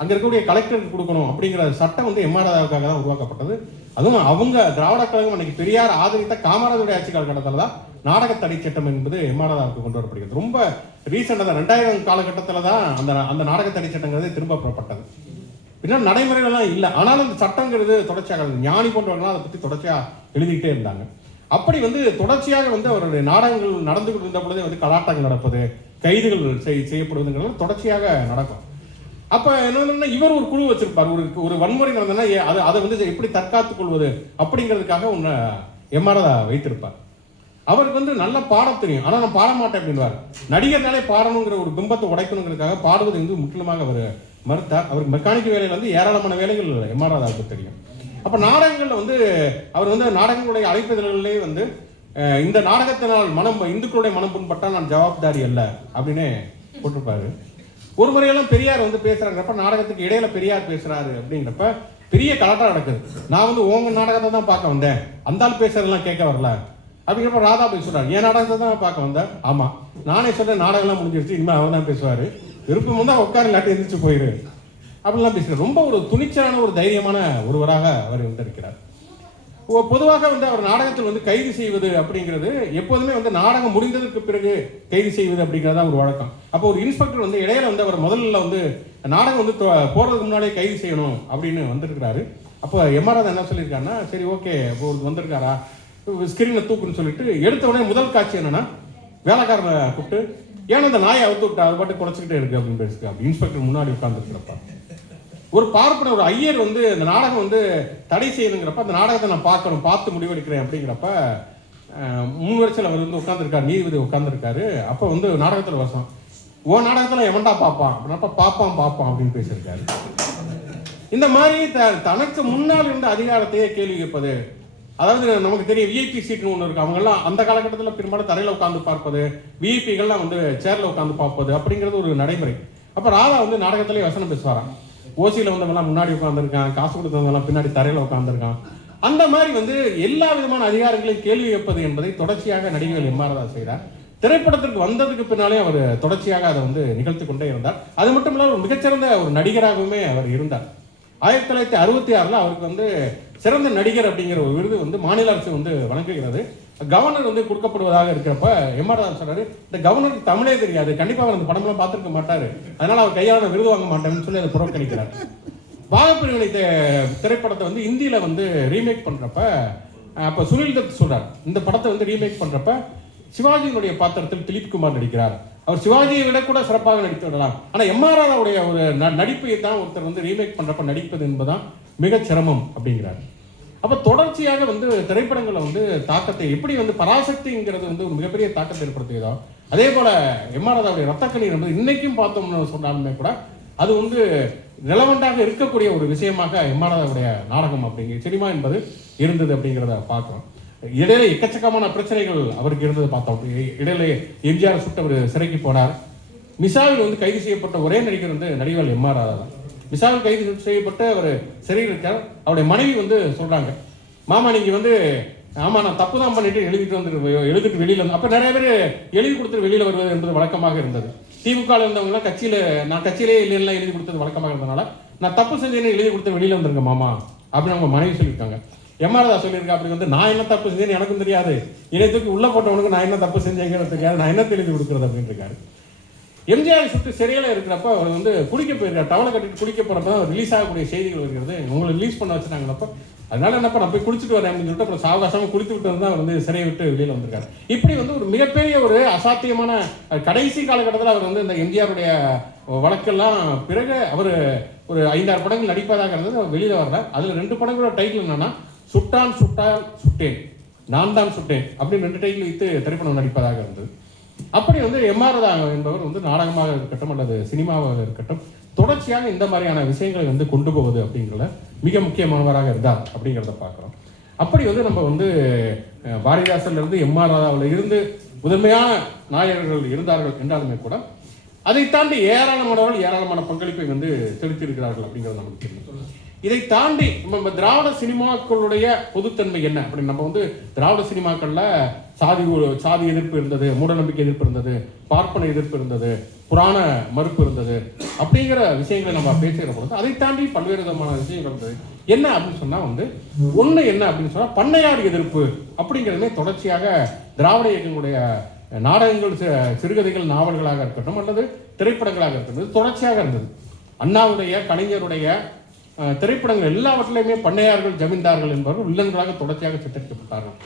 அங்க இருக்கக்கூடிய கலெக்டருக்கு கொடுக்கணும் அப்படிங்கிற சட்டம் வந்து எம்.ஆர்.க்காக தான் உருவாக்கப்பட்டது. அதுவும் அவங்க திராவிட கழகம் அன்னைக்கு பெரியார் ஆதரித்த காமராஜருடைய ஆட்சி காலகட்டத்தில் தான் நாடக தடை சட்டம் என்பது எம்.ஆர்.க்கு கொண்டு வரப்படுகிறது. ரொம்ப ரீசெண்டாக தான் 2000 காலகட்டத்தில் தான் அந்த நாடக தடை சட்டங்கிறது திரும்ப பெறப்பட்டது. பின்னால் நடைமுறைகள்லாம் இல்லை. ஆனாலும் அந்த சட்டங்கிறது தொடர்ச்சியாக ஞானி போன்றவர்களாம் அதை பற்றி தொடர்ச்சியாக எழுதிக்கிட்டே இருந்தாங்க. அப்படி வந்து தொடர்ச்சியாக வந்து அவருடைய நாடகங்கள் நடந்து கொண்டு இருந்த பொழுதே வந்து கலாட்டங்கள் நடப்பது, கைதுகள் செய்யப்படுவதுங்கிறது தொடர்ச்சியாக நடக்கும். அப்ப என்ன, இவர் ஒரு குழு வச்சிருப்பார். ஒரு வன்முறை நடந்ததுன்னா அதை வந்து எப்படி தற்காத்துக் கொள்வது அப்படிங்கிறதுக்காக ஒன்று எம்.ஆர். வைத்திருப்பார். அவருக்கு வந்து நல்ல பாடம் தெரியும், ஆனால் நான் பாட மாட்டேன் அப்படின்வார். நடிகர்னாலே பாடணுங்கிற ஒரு பிம்பத்தை உடைக்கணுங்கிறதுக்காக பாடுவது வந்து முற்றிலுமாக அவர் மறுத்தார். அவருக்கு மெக்கானிக் வேலையில் வந்து ஏராளமான வேலைகள் எம்.ஆர். தெரியும். அப்போ நாடகங்களில் வந்து அவர் வந்து நாடகங்களுடைய அழைப்பிதழ்களிலே வந்து இந்த நாடகத்தினால் இந்துக்களுடைய மனம் புண்பட்டால் நான் ஜவாப்தாரி அல்ல அப்படின்னு போட்டிருப்பாரு. ஒரு முறையெல்லாம் பெரியார் வந்து பேசுறாங்கிறப்ப நாடகத்துக்கு இடையில பெரியார் பேசுறாரு அப்படிங்கிறப்ப பெரிய கலாட்டம் நடக்குது. நான் வந்து உங்க நாடகத்தை தான் பார்க்க வந்தேன், அந்த ஆள் பேசுறதெல்லாம் கேட்க வரல அப்படிங்கிறப்ப ராதா போய் சொல்றாரு, என் நாடகத்தை தான் பார்க்க வந்தேன். ஆமா, நானே சொல்றேன் நாடகம்லாம் முடிஞ்சிருச்சு, இனிமேல் அவன் தான் பேசுவாரு, விருப்பம் வந்து உட்கார இல்லாட்டி எந்திரிச்சு போயிரு அப்படிலாம் பேசுறாரு. ரொம்ப ஒரு துணிச்சலான ஒரு தைரியமான ஒருவராக அவர் வந்திருக்கிறார். பொதுவாக வந்து அவர் நாடகத்தில் வந்து கைது செய்வது அப்படிங்கிறது எப்போதுமே வந்து நாடகம் முடிந்ததற்கு பிறகு கைது செய்வது அப்படிங்கிறதா ஒரு வழக்கம். அப்போ ஒரு இன்ஸ்பெக்டர் வந்து இடையில வந்து அவர் முதல்ல வந்து நாடகம் வந்து போறதுக்கு முன்னாலே கைது செய்யணும் அப்படின்னு வந்திருக்கிறாரு. அப்போ எம்.ஆர். என்ன சொல்லியிருக்காருன்னா, சரி ஓகே இப்போ வந்திருக்காரா ஸ்கிரீனை தூக்குன்னு சொல்லிட்டு எடுத்த உடனே முதல் காட்சி என்னன்னா, வேலைக்காரனை கூப்பிட்டு ஏன்னா அந்த நாயை அவுத்து விட்டா அது பாட்டு குறைச்சிக்கிட்டே இருக்கு அப்படின்னு பேசுக்கு. அப்படி இன்ஸ்பெக்டர் முன்னாடி உட்கார்ந்துருக்கிறப்ப ஒரு பார்ப்பனர், ஒரு ஐயர் வந்து அந்த நாடகம் வந்து தடை செய்யணுங்கிறப்ப அந்த நாடகத்தை நான் பார்த்து முடிவெடுக்கிறேன் அப்படிங்கிறப்ப 3 வருஷத்தில் அவர் வந்து உட்காந்துருக்காரு, நீதிபதி உட்காந்துருக்காரு. அப்போ வந்து நாடகத்தில் வசம், ஓ நாடகத்தில் எவன்டா பார்ப்பான் அப்படின்னப்ப பார்ப்பான் அப்படின்னு பேசியிருக்காரு. இந்த மாதிரி தனக்கு முன்னால் இருந்த அதிகாரத்தையே கேள்வி கேட்பது, அதாவது நமக்கு தெரியும் விஐபி சீட்னு ஒன்று இருக்குது. அவங்கெல்லாம் அந்த காலகட்டத்தில் பெரும்பாலும் தரையில் உட்காந்து பார்ப்பது, விஐபிகள்லாம் வந்து சேரில் உட்காந்து பார்ப்பது அப்படிங்கிறது ஒரு நடைமுறை. அப்போ ராதா வந்து நாடகத்திலேயே வசனம் பேசுவாராம். ஓசியில் வந்தவங்கலாம் முன்னாடி உட்காந்துருக்கான், காசு கொடுத்தவங்கலாம் பின்னாடி தரையில் உட்காந்துருக்கான். அந்த மாதிரி வந்து எல்லா விதமான அதிகாரங்களையும் கேள்வி வைப்பது என்பதை தொடர்ச்சியாக நடிகர்கள் எம் ஆர் ராதா செய்கிறார். திரைப்படத்திற்கு வந்ததுக்கு பின்னாலே அவர் தொடர்ச்சியாக அதை வந்து நிகழ்த்தி கொண்டே இருந்தார். அது மட்டும் இல்லாமல் ஒரு மிகச்சிறந்த ஒரு நடிகராகவுமே அவர் இருந்தார். 1966 அவருக்கு வந்து சிறந்த நடிகர் அப்படிங்கிற ஒரு விருது வந்து மாநில அரசு வந்து வழங்குகிறது. கவர்னர் வந்து கொடுக்கப்படுவதாக இருக்கிறப்ப எம் ஆர் ராதா சொல்றாரு, இந்த கவர்னருக்கு தமிழே தெரியாது, கண்டிப்பாக அவர் அந்த படம்லாம் பார்த்துருக்க மாட்டாரு, அதனால அவர் கையால் விருது வாங்க மாட்டேன்னு சொல்லி அதை புறக்கணிக்கிறார். பாகப்பிரிவினை திரைப்படத்தை வந்து இந்தியில வந்து ரீமேக் பண்றப்ப அப்ப சுனில் தத் சொல்றார், இந்த படத்தை வந்து ரீமேக் பண்றப்ப சிவாஜியினுடைய பாத்திரத்தில் திலீப் குமார் நடிக்கிறார், அவர் சிவாஜியை விட கூட சிறப்பாக நடித்து விடலாம், ஆனா எம் ஆர் ராதாவுடைய ஒரு நடிப்பை தான் ஒருத்தர் வந்து ரீமேக் பண்றப்ப நடிப்பது என்பதுதான் மிக சிரமம் அப்படிங்கிறார். அப்ப தொடர்ச்சியாக வந்து திரைப்படங்களை வந்து தாக்கத்தை எப்படி வந்து பராசக்திங்கிறது வந்து ஒரு மிகப்பெரிய தாக்கத்தை ஏற்படுத்தியதோ அதே போல எம் ஆர் ராதாவுடைய ரத்த கண்ணீர் வந்து இன்னைக்கும் பார்த்தோம்னு சொன்னாலுமே கூட அது வந்து ரெலவெண்டாக இருக்கக்கூடிய ஒரு விஷயமாக எம் ஆர் ராதாவுடைய நாடகம் அப்படிங்கிற சினிமா என்பது இருந்தது அப்படிங்கிறத பார்க்கிறோம். இடையில எக்கச்சக்கமான பிரச்சனைகள் அவருக்கு இருந்தது பார்த்தோம். இடையில எம்ஜிஆர் சுட்டு அவர் சிறைக்கு போனார். மிசாவில் வந்து கைது செய்யப்பட்ட ஒரே நடிகர் வந்து நடிகர் எம் ஆர் ராதா தான். மிசாவில் கைது செய்யப்பட்டு அவர் சிறையில் இருக்கார். அவருடைய மனைவி வந்து சொல்றாங்க, மாமா நீங்க வந்து ஆமா நான் தப்பு தான் பண்ணிட்டு எழுதிட்டு வெளியில வந்து அப்ப நிறைய பேர் எழுதி கொடுத்துட்டு வெளியில வருவது என்பது வழக்கமாக இருந்தது. திமுக இருந்தவங்கலாம் நான் கட்சியிலே இல்லைன்னா எழுதி கொடுத்தது வழக்கமாக இருந்ததுனால நான் தப்பு செஞ்சேன்னு எழுதி கொடுத்து வெளியில வந்துருங்க மாமா அப்படின்னு அவங்க மனைவி சொல்லியிருக்காங்க. எம் ஆர் ராதா சொல்லியிருக்கா, அப்படி வந்து நான் என்ன தப்பு செஞ்சேன்னு எனக்கும் தெரியாது, இணையத்துக்கு உள்ள போட்டவனுக்கு நான் என்ன தப்பு செஞ்சேங்கிறது தெரியாது, நான் என்ன எழுதி கொடுக்குறது அப்படின்னு இருக்காரு. எம்ஜிஆர் சுட்டு சிறையில் இருக்கிறப்ப அவர் வந்து குடிக்க போயிருக்காரு, டவலை கட்டிட்டு குடிக்க போறப்ப ரிலீஸ் ஆகக்கூடிய செய்திகள் வருகிறது, உங்களை ரிலீஸ் பண்ண வச்சுட்டாங்கப்ப அதனால என்னப்பா நான் போய் குளிச்சுட்டு வரேன் அப்படின்னு சொல்லிட்டு அப்புறம் சாவகாசமாக குளித்து விட்டு தான் வந்து சிறையை விட்டு வெளியில் வந்திருக்காரு. இப்படி வந்து ஒரு மிகப்பெரிய ஒரு அசாத்தியமான கடைசி காலகட்டத்தில் அவர் வந்து இந்த எம்ஜிஆருடைய வழக்கெல்லாம் பிறகு அவர் ஒரு 5-6 படங்கள் நடிப்பதாக இருந்தது. அவர் வெளியில் வரல. அதில் 2 படங்களோட டைட்டில் என்னன்னா சுட்டான் சுட்டால் சுட்டேன், நான் தான் சுட்டேன் அப்படின்னு 2 டைட்டில் வைத்து திரைப்படம் நடிப்பதாக இருந்தது. அப்படி வந்து எம் ஆர் ராதா என்பவர் வந்து நாடகமாக இருக்கட்டும் அல்லது சினிமாவாக இருக்கட்டும் தொடர்ச்சியாக இந்த மாதிரியான விஷயங்களை வந்து கொண்டு போவது அப்படிங்கிறத மிக முக்கியமானவராக இருந்தார் அப்படிங்கிறத பார்க்குறோம். அப்படி வந்து நம்ம வந்து பாரதிதாசன்ல இருந்து எம் ஆர் ராதாவில் இருந்து முதன்மையான நாயகர்கள் இருந்தார்கள் என்றாலுமே கூட அதை தாண்டி ஏராளமான பங்களிப்பை வந்து செலுத்தியிருக்கிறார்கள் அப்படிங்கிறது நமக்கு தெரியும். இதை தாண்டி நம்ம திராவிட சினிமாக்களுடைய பொதுத்தன்மை என்ன அப்படின்னு நம்ம வந்து திராவிட சினிமாக்கள்ல சாதி எதிர்ப்பு இருந்தது, மூடநம்பிக்கை எதிர்ப்பு இருந்தது, பார்ப்பன எதிர்ப்பு இருந்தது, புராண மறுப்பு இருந்தது அப்படிங்கிற விஷயங்களை நம்ம பேசுகிற பொழுது அதை தாண்டி பல்வேறு விதமான விஷயங்கள் இருந்தது. என்ன அப்படின்னு சொன்னா வந்து ஒண்ணு என்ன அப்படின்னு சொன்னா பண்ணையார் எதிர்ப்பு அப்படிங்கிறதுமே தொடர்ச்சியாக திராவிட இயக்கங்களுடைய நாடகங்கள், சிறுகதைகள், நாவல்களாக இருக்கட்டும் அல்லது திரைப்படங்களாக இருக்கட்டும் தொடர்ச்சியாக இருந்தது. அண்ணாவுடைய கலைஞருடைய திரைப்படங்கள் எல்லாவற்றிலையுமே பண்ணையார்கள், ஜமீன்தார்கள் என்பவர்கள் வில்லன்களாக தொடர்ச்சியாக சித்தரிக்கப்பட்டார்கள்.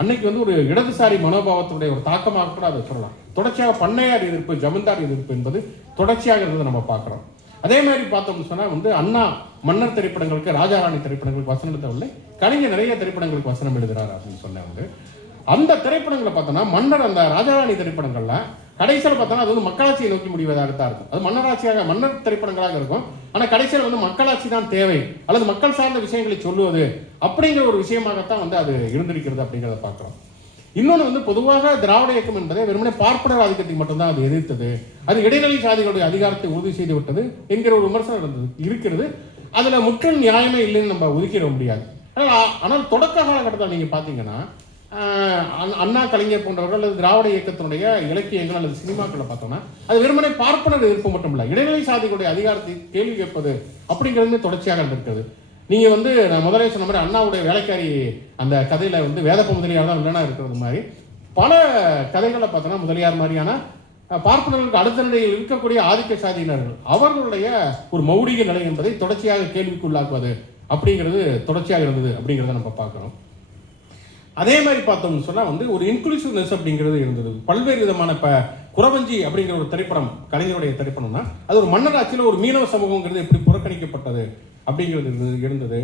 அன்னைக்கு வந்து ஒரு இடதுசாரி மனோபாவத்துடைய ஒரு தாக்கமாக கூட அதை சொல்லலாம். தொடர்ச்சியாக பண்ணையார் எதிர்ப்பு, ஜமீன்தார் எதிர்ப்பு என்பது தொடர்ச்சியாக இருந்தது நம்ம பார்க்கிறோம். அதே மாதிரி பார்த்தோம்னு சொன்னா வந்து அண்ணா மன்னர் திரைப்படங்களுக்கு, ராஜாராணி திரைப்படங்களுக்கு வசனம் எழுதவில்லை, கலைஞர் நிறைய திரைப்படங்களுக்கு வசனம் எழுதுறாரு அப்படின்னு சொன்ன வந்து அந்த திரைப்படங்களை பார்த்தோம்னா மன்னர் அந்த ராஜாராணி திரைப்படங்கள்ல கடைசியில் பார்த்தோம்னா அது வந்து மக்களாட்சியை நோக்கி முடிவதாகத்தான் இருக்கும். அது மன்னர் திரைப்படங்களாக இருக்கும். ஆனா கடைசியில் வந்து மக்களாட்சி தான் தேவை அல்லது மக்கள் சார்ந்த விஷயங்களை சொல்லுவது அப்படிங்கிற ஒரு விஷயமாகத்தான் வந்து அது இருந்திருக்கிறது அப்படிங்கிறத பார்க்கிறோம். இன்னொன்று வந்து பொதுவாக திராவிட இயக்கம் என்பதை வெறுமனே பார்ப்பனர் ஆதிக்கத்தை மட்டும்தான் அது எதிர்த்தது, அது இடைநிலை சாதிகளுடைய அதிகாரத்தை உறுதி செய்து விட்டது என்கிற ஒரு விமர்சனம் இருக்கிறது. அதுல முற்றிலும் நியாயமே இல்லைன்னு நம்ம ஒதுக்கிட முடியாது. ஆனால் தொடக்க காலகட்டத்தில் நீங்க பாத்தீங்கன்னா அண்ணா, கலைஞர் போன்றவர்கள் அல்லது திராவிட இயக்கத்தினுடைய இலக்கியங்கள் அல்லது சினிமாக்களை பார்த்தோம்னா அது வெறுமனே பார்ப்பனர் எதிர்ப்பு மட்டும் இல்லை, இடைநிலை சாதிகளுடைய அதிகாரத்தை கேள்வி கேட்பது அப்படிங்கிறது தொடர்ச்சியாக இருக்கிறது. நீங்க வந்து நான் முதலே சொன்ன மாதிரி அண்ணாவுடைய வேலைக்காரி அந்த கதையில வந்து வேதப்ப முதலியார் தான் இல்லைனா இருக்கிறது மாதிரி பல கதைகளை பார்த்தோம்னா முதலியார் மாதிரியான பார்ப்பனர்களுக்கு அடுத்த நிலையில் இருக்கக்கூடிய ஆதிக்க சாதியினர்கள் அவர்களுடைய ஒரு மௌடிக நிலை என்பதை தொடர்ச்சியாக கேள்விக்குள்ளாக்குவது அப்படிங்கிறது தொடர்ச்சியாக இருந்தது அப்படிங்கிறத நம்ம பார்க்கிறோம். அதே மாதிரி பார்த்தோம்னு சொன்னா வந்து ஒரு இன்க்ளூசிவ்னஸ் அப்படிங்கிறது இருந்தது. பல்வேறு விதமான இப்ப குறவஞ்சி அப்படிங்கிற ஒரு திரைப்படம், கலைஞருடைய திரைப்படம்னா அது ஒரு மன்னராட்சியில் ஒரு மீனவ சமூகங்கிறது எப்படி புறக்கணிக்கப்பட்டது அப்படிங்கிறது இருந்தது.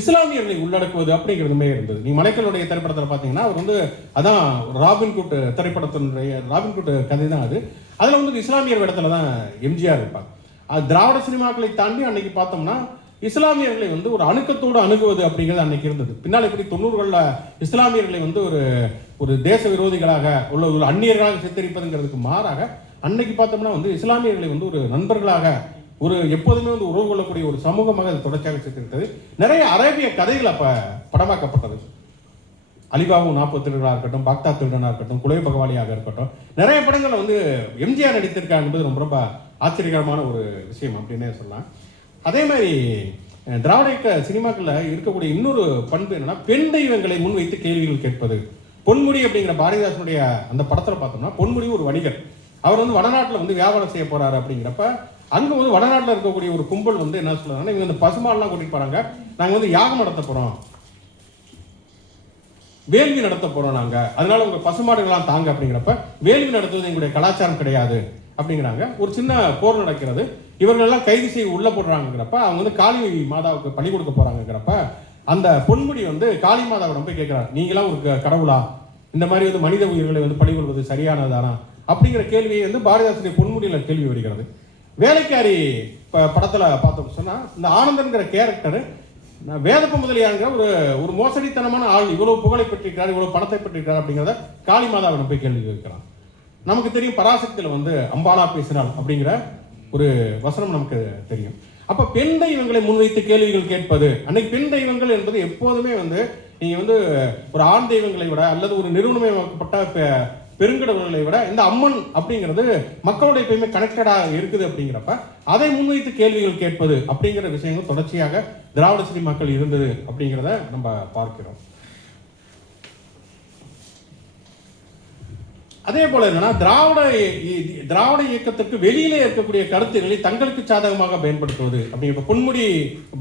இஸ்லாமியர்களை உள்ளடக்குவது அப்படிங்கிறதுமே இருந்தது. நீ மலைக்கலுடைய திரைப்படத்தில் பார்த்தீங்கன்னா அவர் வந்து அதான் ராபின்குட் திரைப்படத்தினுடைய ராபின்குட் கதை தான் அது. அதில் வந்து இஸ்லாமியர் இடத்துல தான் எம்ஜிஆர் இருப்பார். அது திராவிட சினிமாக்களை தாண்டி அன்னைக்கு பார்த்தோம்னா இஸ்லாமியர்களை வந்து ஒரு அணுக்கத்தோடு அணுகுவது அப்படிங்கிறது அன்னைக்கு இருந்தது. பின்னால் இப்படி 90களில் இஸ்லாமியர்களை வந்து ஒரு தேச விரோதிகளாக உள்ள ஒரு அந்நியர்களாக சித்தரிப்பதுங்கிறதுக்கு மாறாக அன்னைக்கு பார்த்தோம்னா வந்து இஸ்லாமியர்களை வந்து ஒரு நண்பர்களாக ஒரு எப்போதுமே வந்து உறவு கொள்ளக்கூடிய ஒரு சமூகமாக அது தொடர்ச்சியாக சித்தரித்தது. நிறைய அரேபிய கதைகள் அப்ப படமாக்கப்பட்டது. அலிபாபு 40 திருடனாக இருக்கட்டும், பாக்தாத் திருடனாக இருக்கட்டும், குலை பகவாலியாக இருக்கட்டும், நிறைய படங்களை வந்து எம்ஜிஆர் நடித்திருக்காங்க என்பது ரொம்ப ரொம்ப ஆச்சரியகரமான ஒரு விஷயம் அப்படின்னே சொல்லலாம். அதே மாதிரி திராவிட இயக்க சினிமாக்களில் இருக்கக்கூடிய இன்னொரு பண்பு என்னன்னா, பெண் தெய்வங்களை முன்வைத்து கேள்விகள் கேட்பது. பொன்முடி அப்படிங்கிற பாரதிதாசனுடைய அந்த படத்தில் பார்த்தோம்னா, பொன்முடி ஒரு வணிகர். அவர் வந்து வடநாட்டில் வந்து வியாபாரம் செய்ய போறாரு. அப்படிங்கிறப்ப அங்கே வந்து வடநாட்டில் இருக்கக்கூடிய ஒரு கும்பல் வந்து என்ன சொல்றாங்கன்னா, இவங்க இந்த பசுமாடெல்லாம் கூட்டிட்டு போறாங்க, நாங்கள் வந்து யாகம் நடத்த போறோம், வேள்வி நடத்த போறோம் நாங்க, அதனால உங்க பசுமாடுகள்லாம் தாங்க. அப்படிங்கிறப்ப வேள்வி நடத்துவது எங்களுடைய கலாச்சாரம் கிடையாது அப்படிங்கிறாங்க. ஒரு சின்ன போர் நடக்கிறது, இவர்கள் எல்லாம் கைது செய்து உள்ள போடுறாங்கிறப்ப அவங்க வந்து காளி மாதாவுக்கு பலி கொடுக்க போறாங்கிறப்ப அந்த பொன்முடி வந்து காளி மாதாவிடம் போய் கேட்கிறார், நீங்களாம் ஒரு கடவுளா, இந்த மாதிரி வந்து மனித உயிர்களை வந்து பலி கொள்வது சரியானதானா அப்படிங்கிற கேள்வியை வந்து பாரதிதாசனுடைய பொன்முடியில கேள்வி வருகிறது. வேலைக்காரி படத்துல பார்த்தோம் சொன்னா, இந்த ஆனந்தன்கிற கேரக்டர் வேதப்ப முதலியாருங்கிற ஒரு மோசடித்தனமான ஆள், இவ்வளவு புகழை பெற்றிருக்கிறார், இவ்வளவு பணத்தை பெற்றிருக்கிறார் அப்படிங்கிறத காளி மாதாவிடம் போய் கேள்வி கேட்கிறான். நமக்கு தெரியும் பராசக்தியில வந்து அம்பாலா பேசினாள் அப்படிங்கிற ஒரு வசனம் நமக்கு தெரியும். அப்ப பெண் தெய்வங்களை முன்வைத்து கேள்விகள் கேட்பது, அன்னைக்கு பெண் தெய்வங்கள் என்பது எப்போதுமே வந்து நீங்க வந்து ஒரு ஆண் தெய்வங்களை விட அல்லது ஒரு நிறுவனமயமாக்கப்பட்ட பெருங்கடவுள்களை விட இந்த அம்மன் அப்படிங்கிறது மக்களோட எப்பயுமே கனெக்டடா இருக்குது. அப்படிங்கிறப்ப அதை முன்வைத்து கேள்விகள் கேட்பது அப்படிங்கிற விஷயங்கள் தொடர்ச்சியாக திராவிட சினிமாக்கள் இருந்தது அப்படிங்கிறத நம்ம பார்க்கிறோம். அதே போல என்னன்னா, திராவிட இயக்கத்திற்கு வெளியிலே இருக்கக்கூடிய கருத்துக்களை தங்களுக்கு சாதகமாக பயன்படுத்துவது அப்படிங்கிற பொன்முடி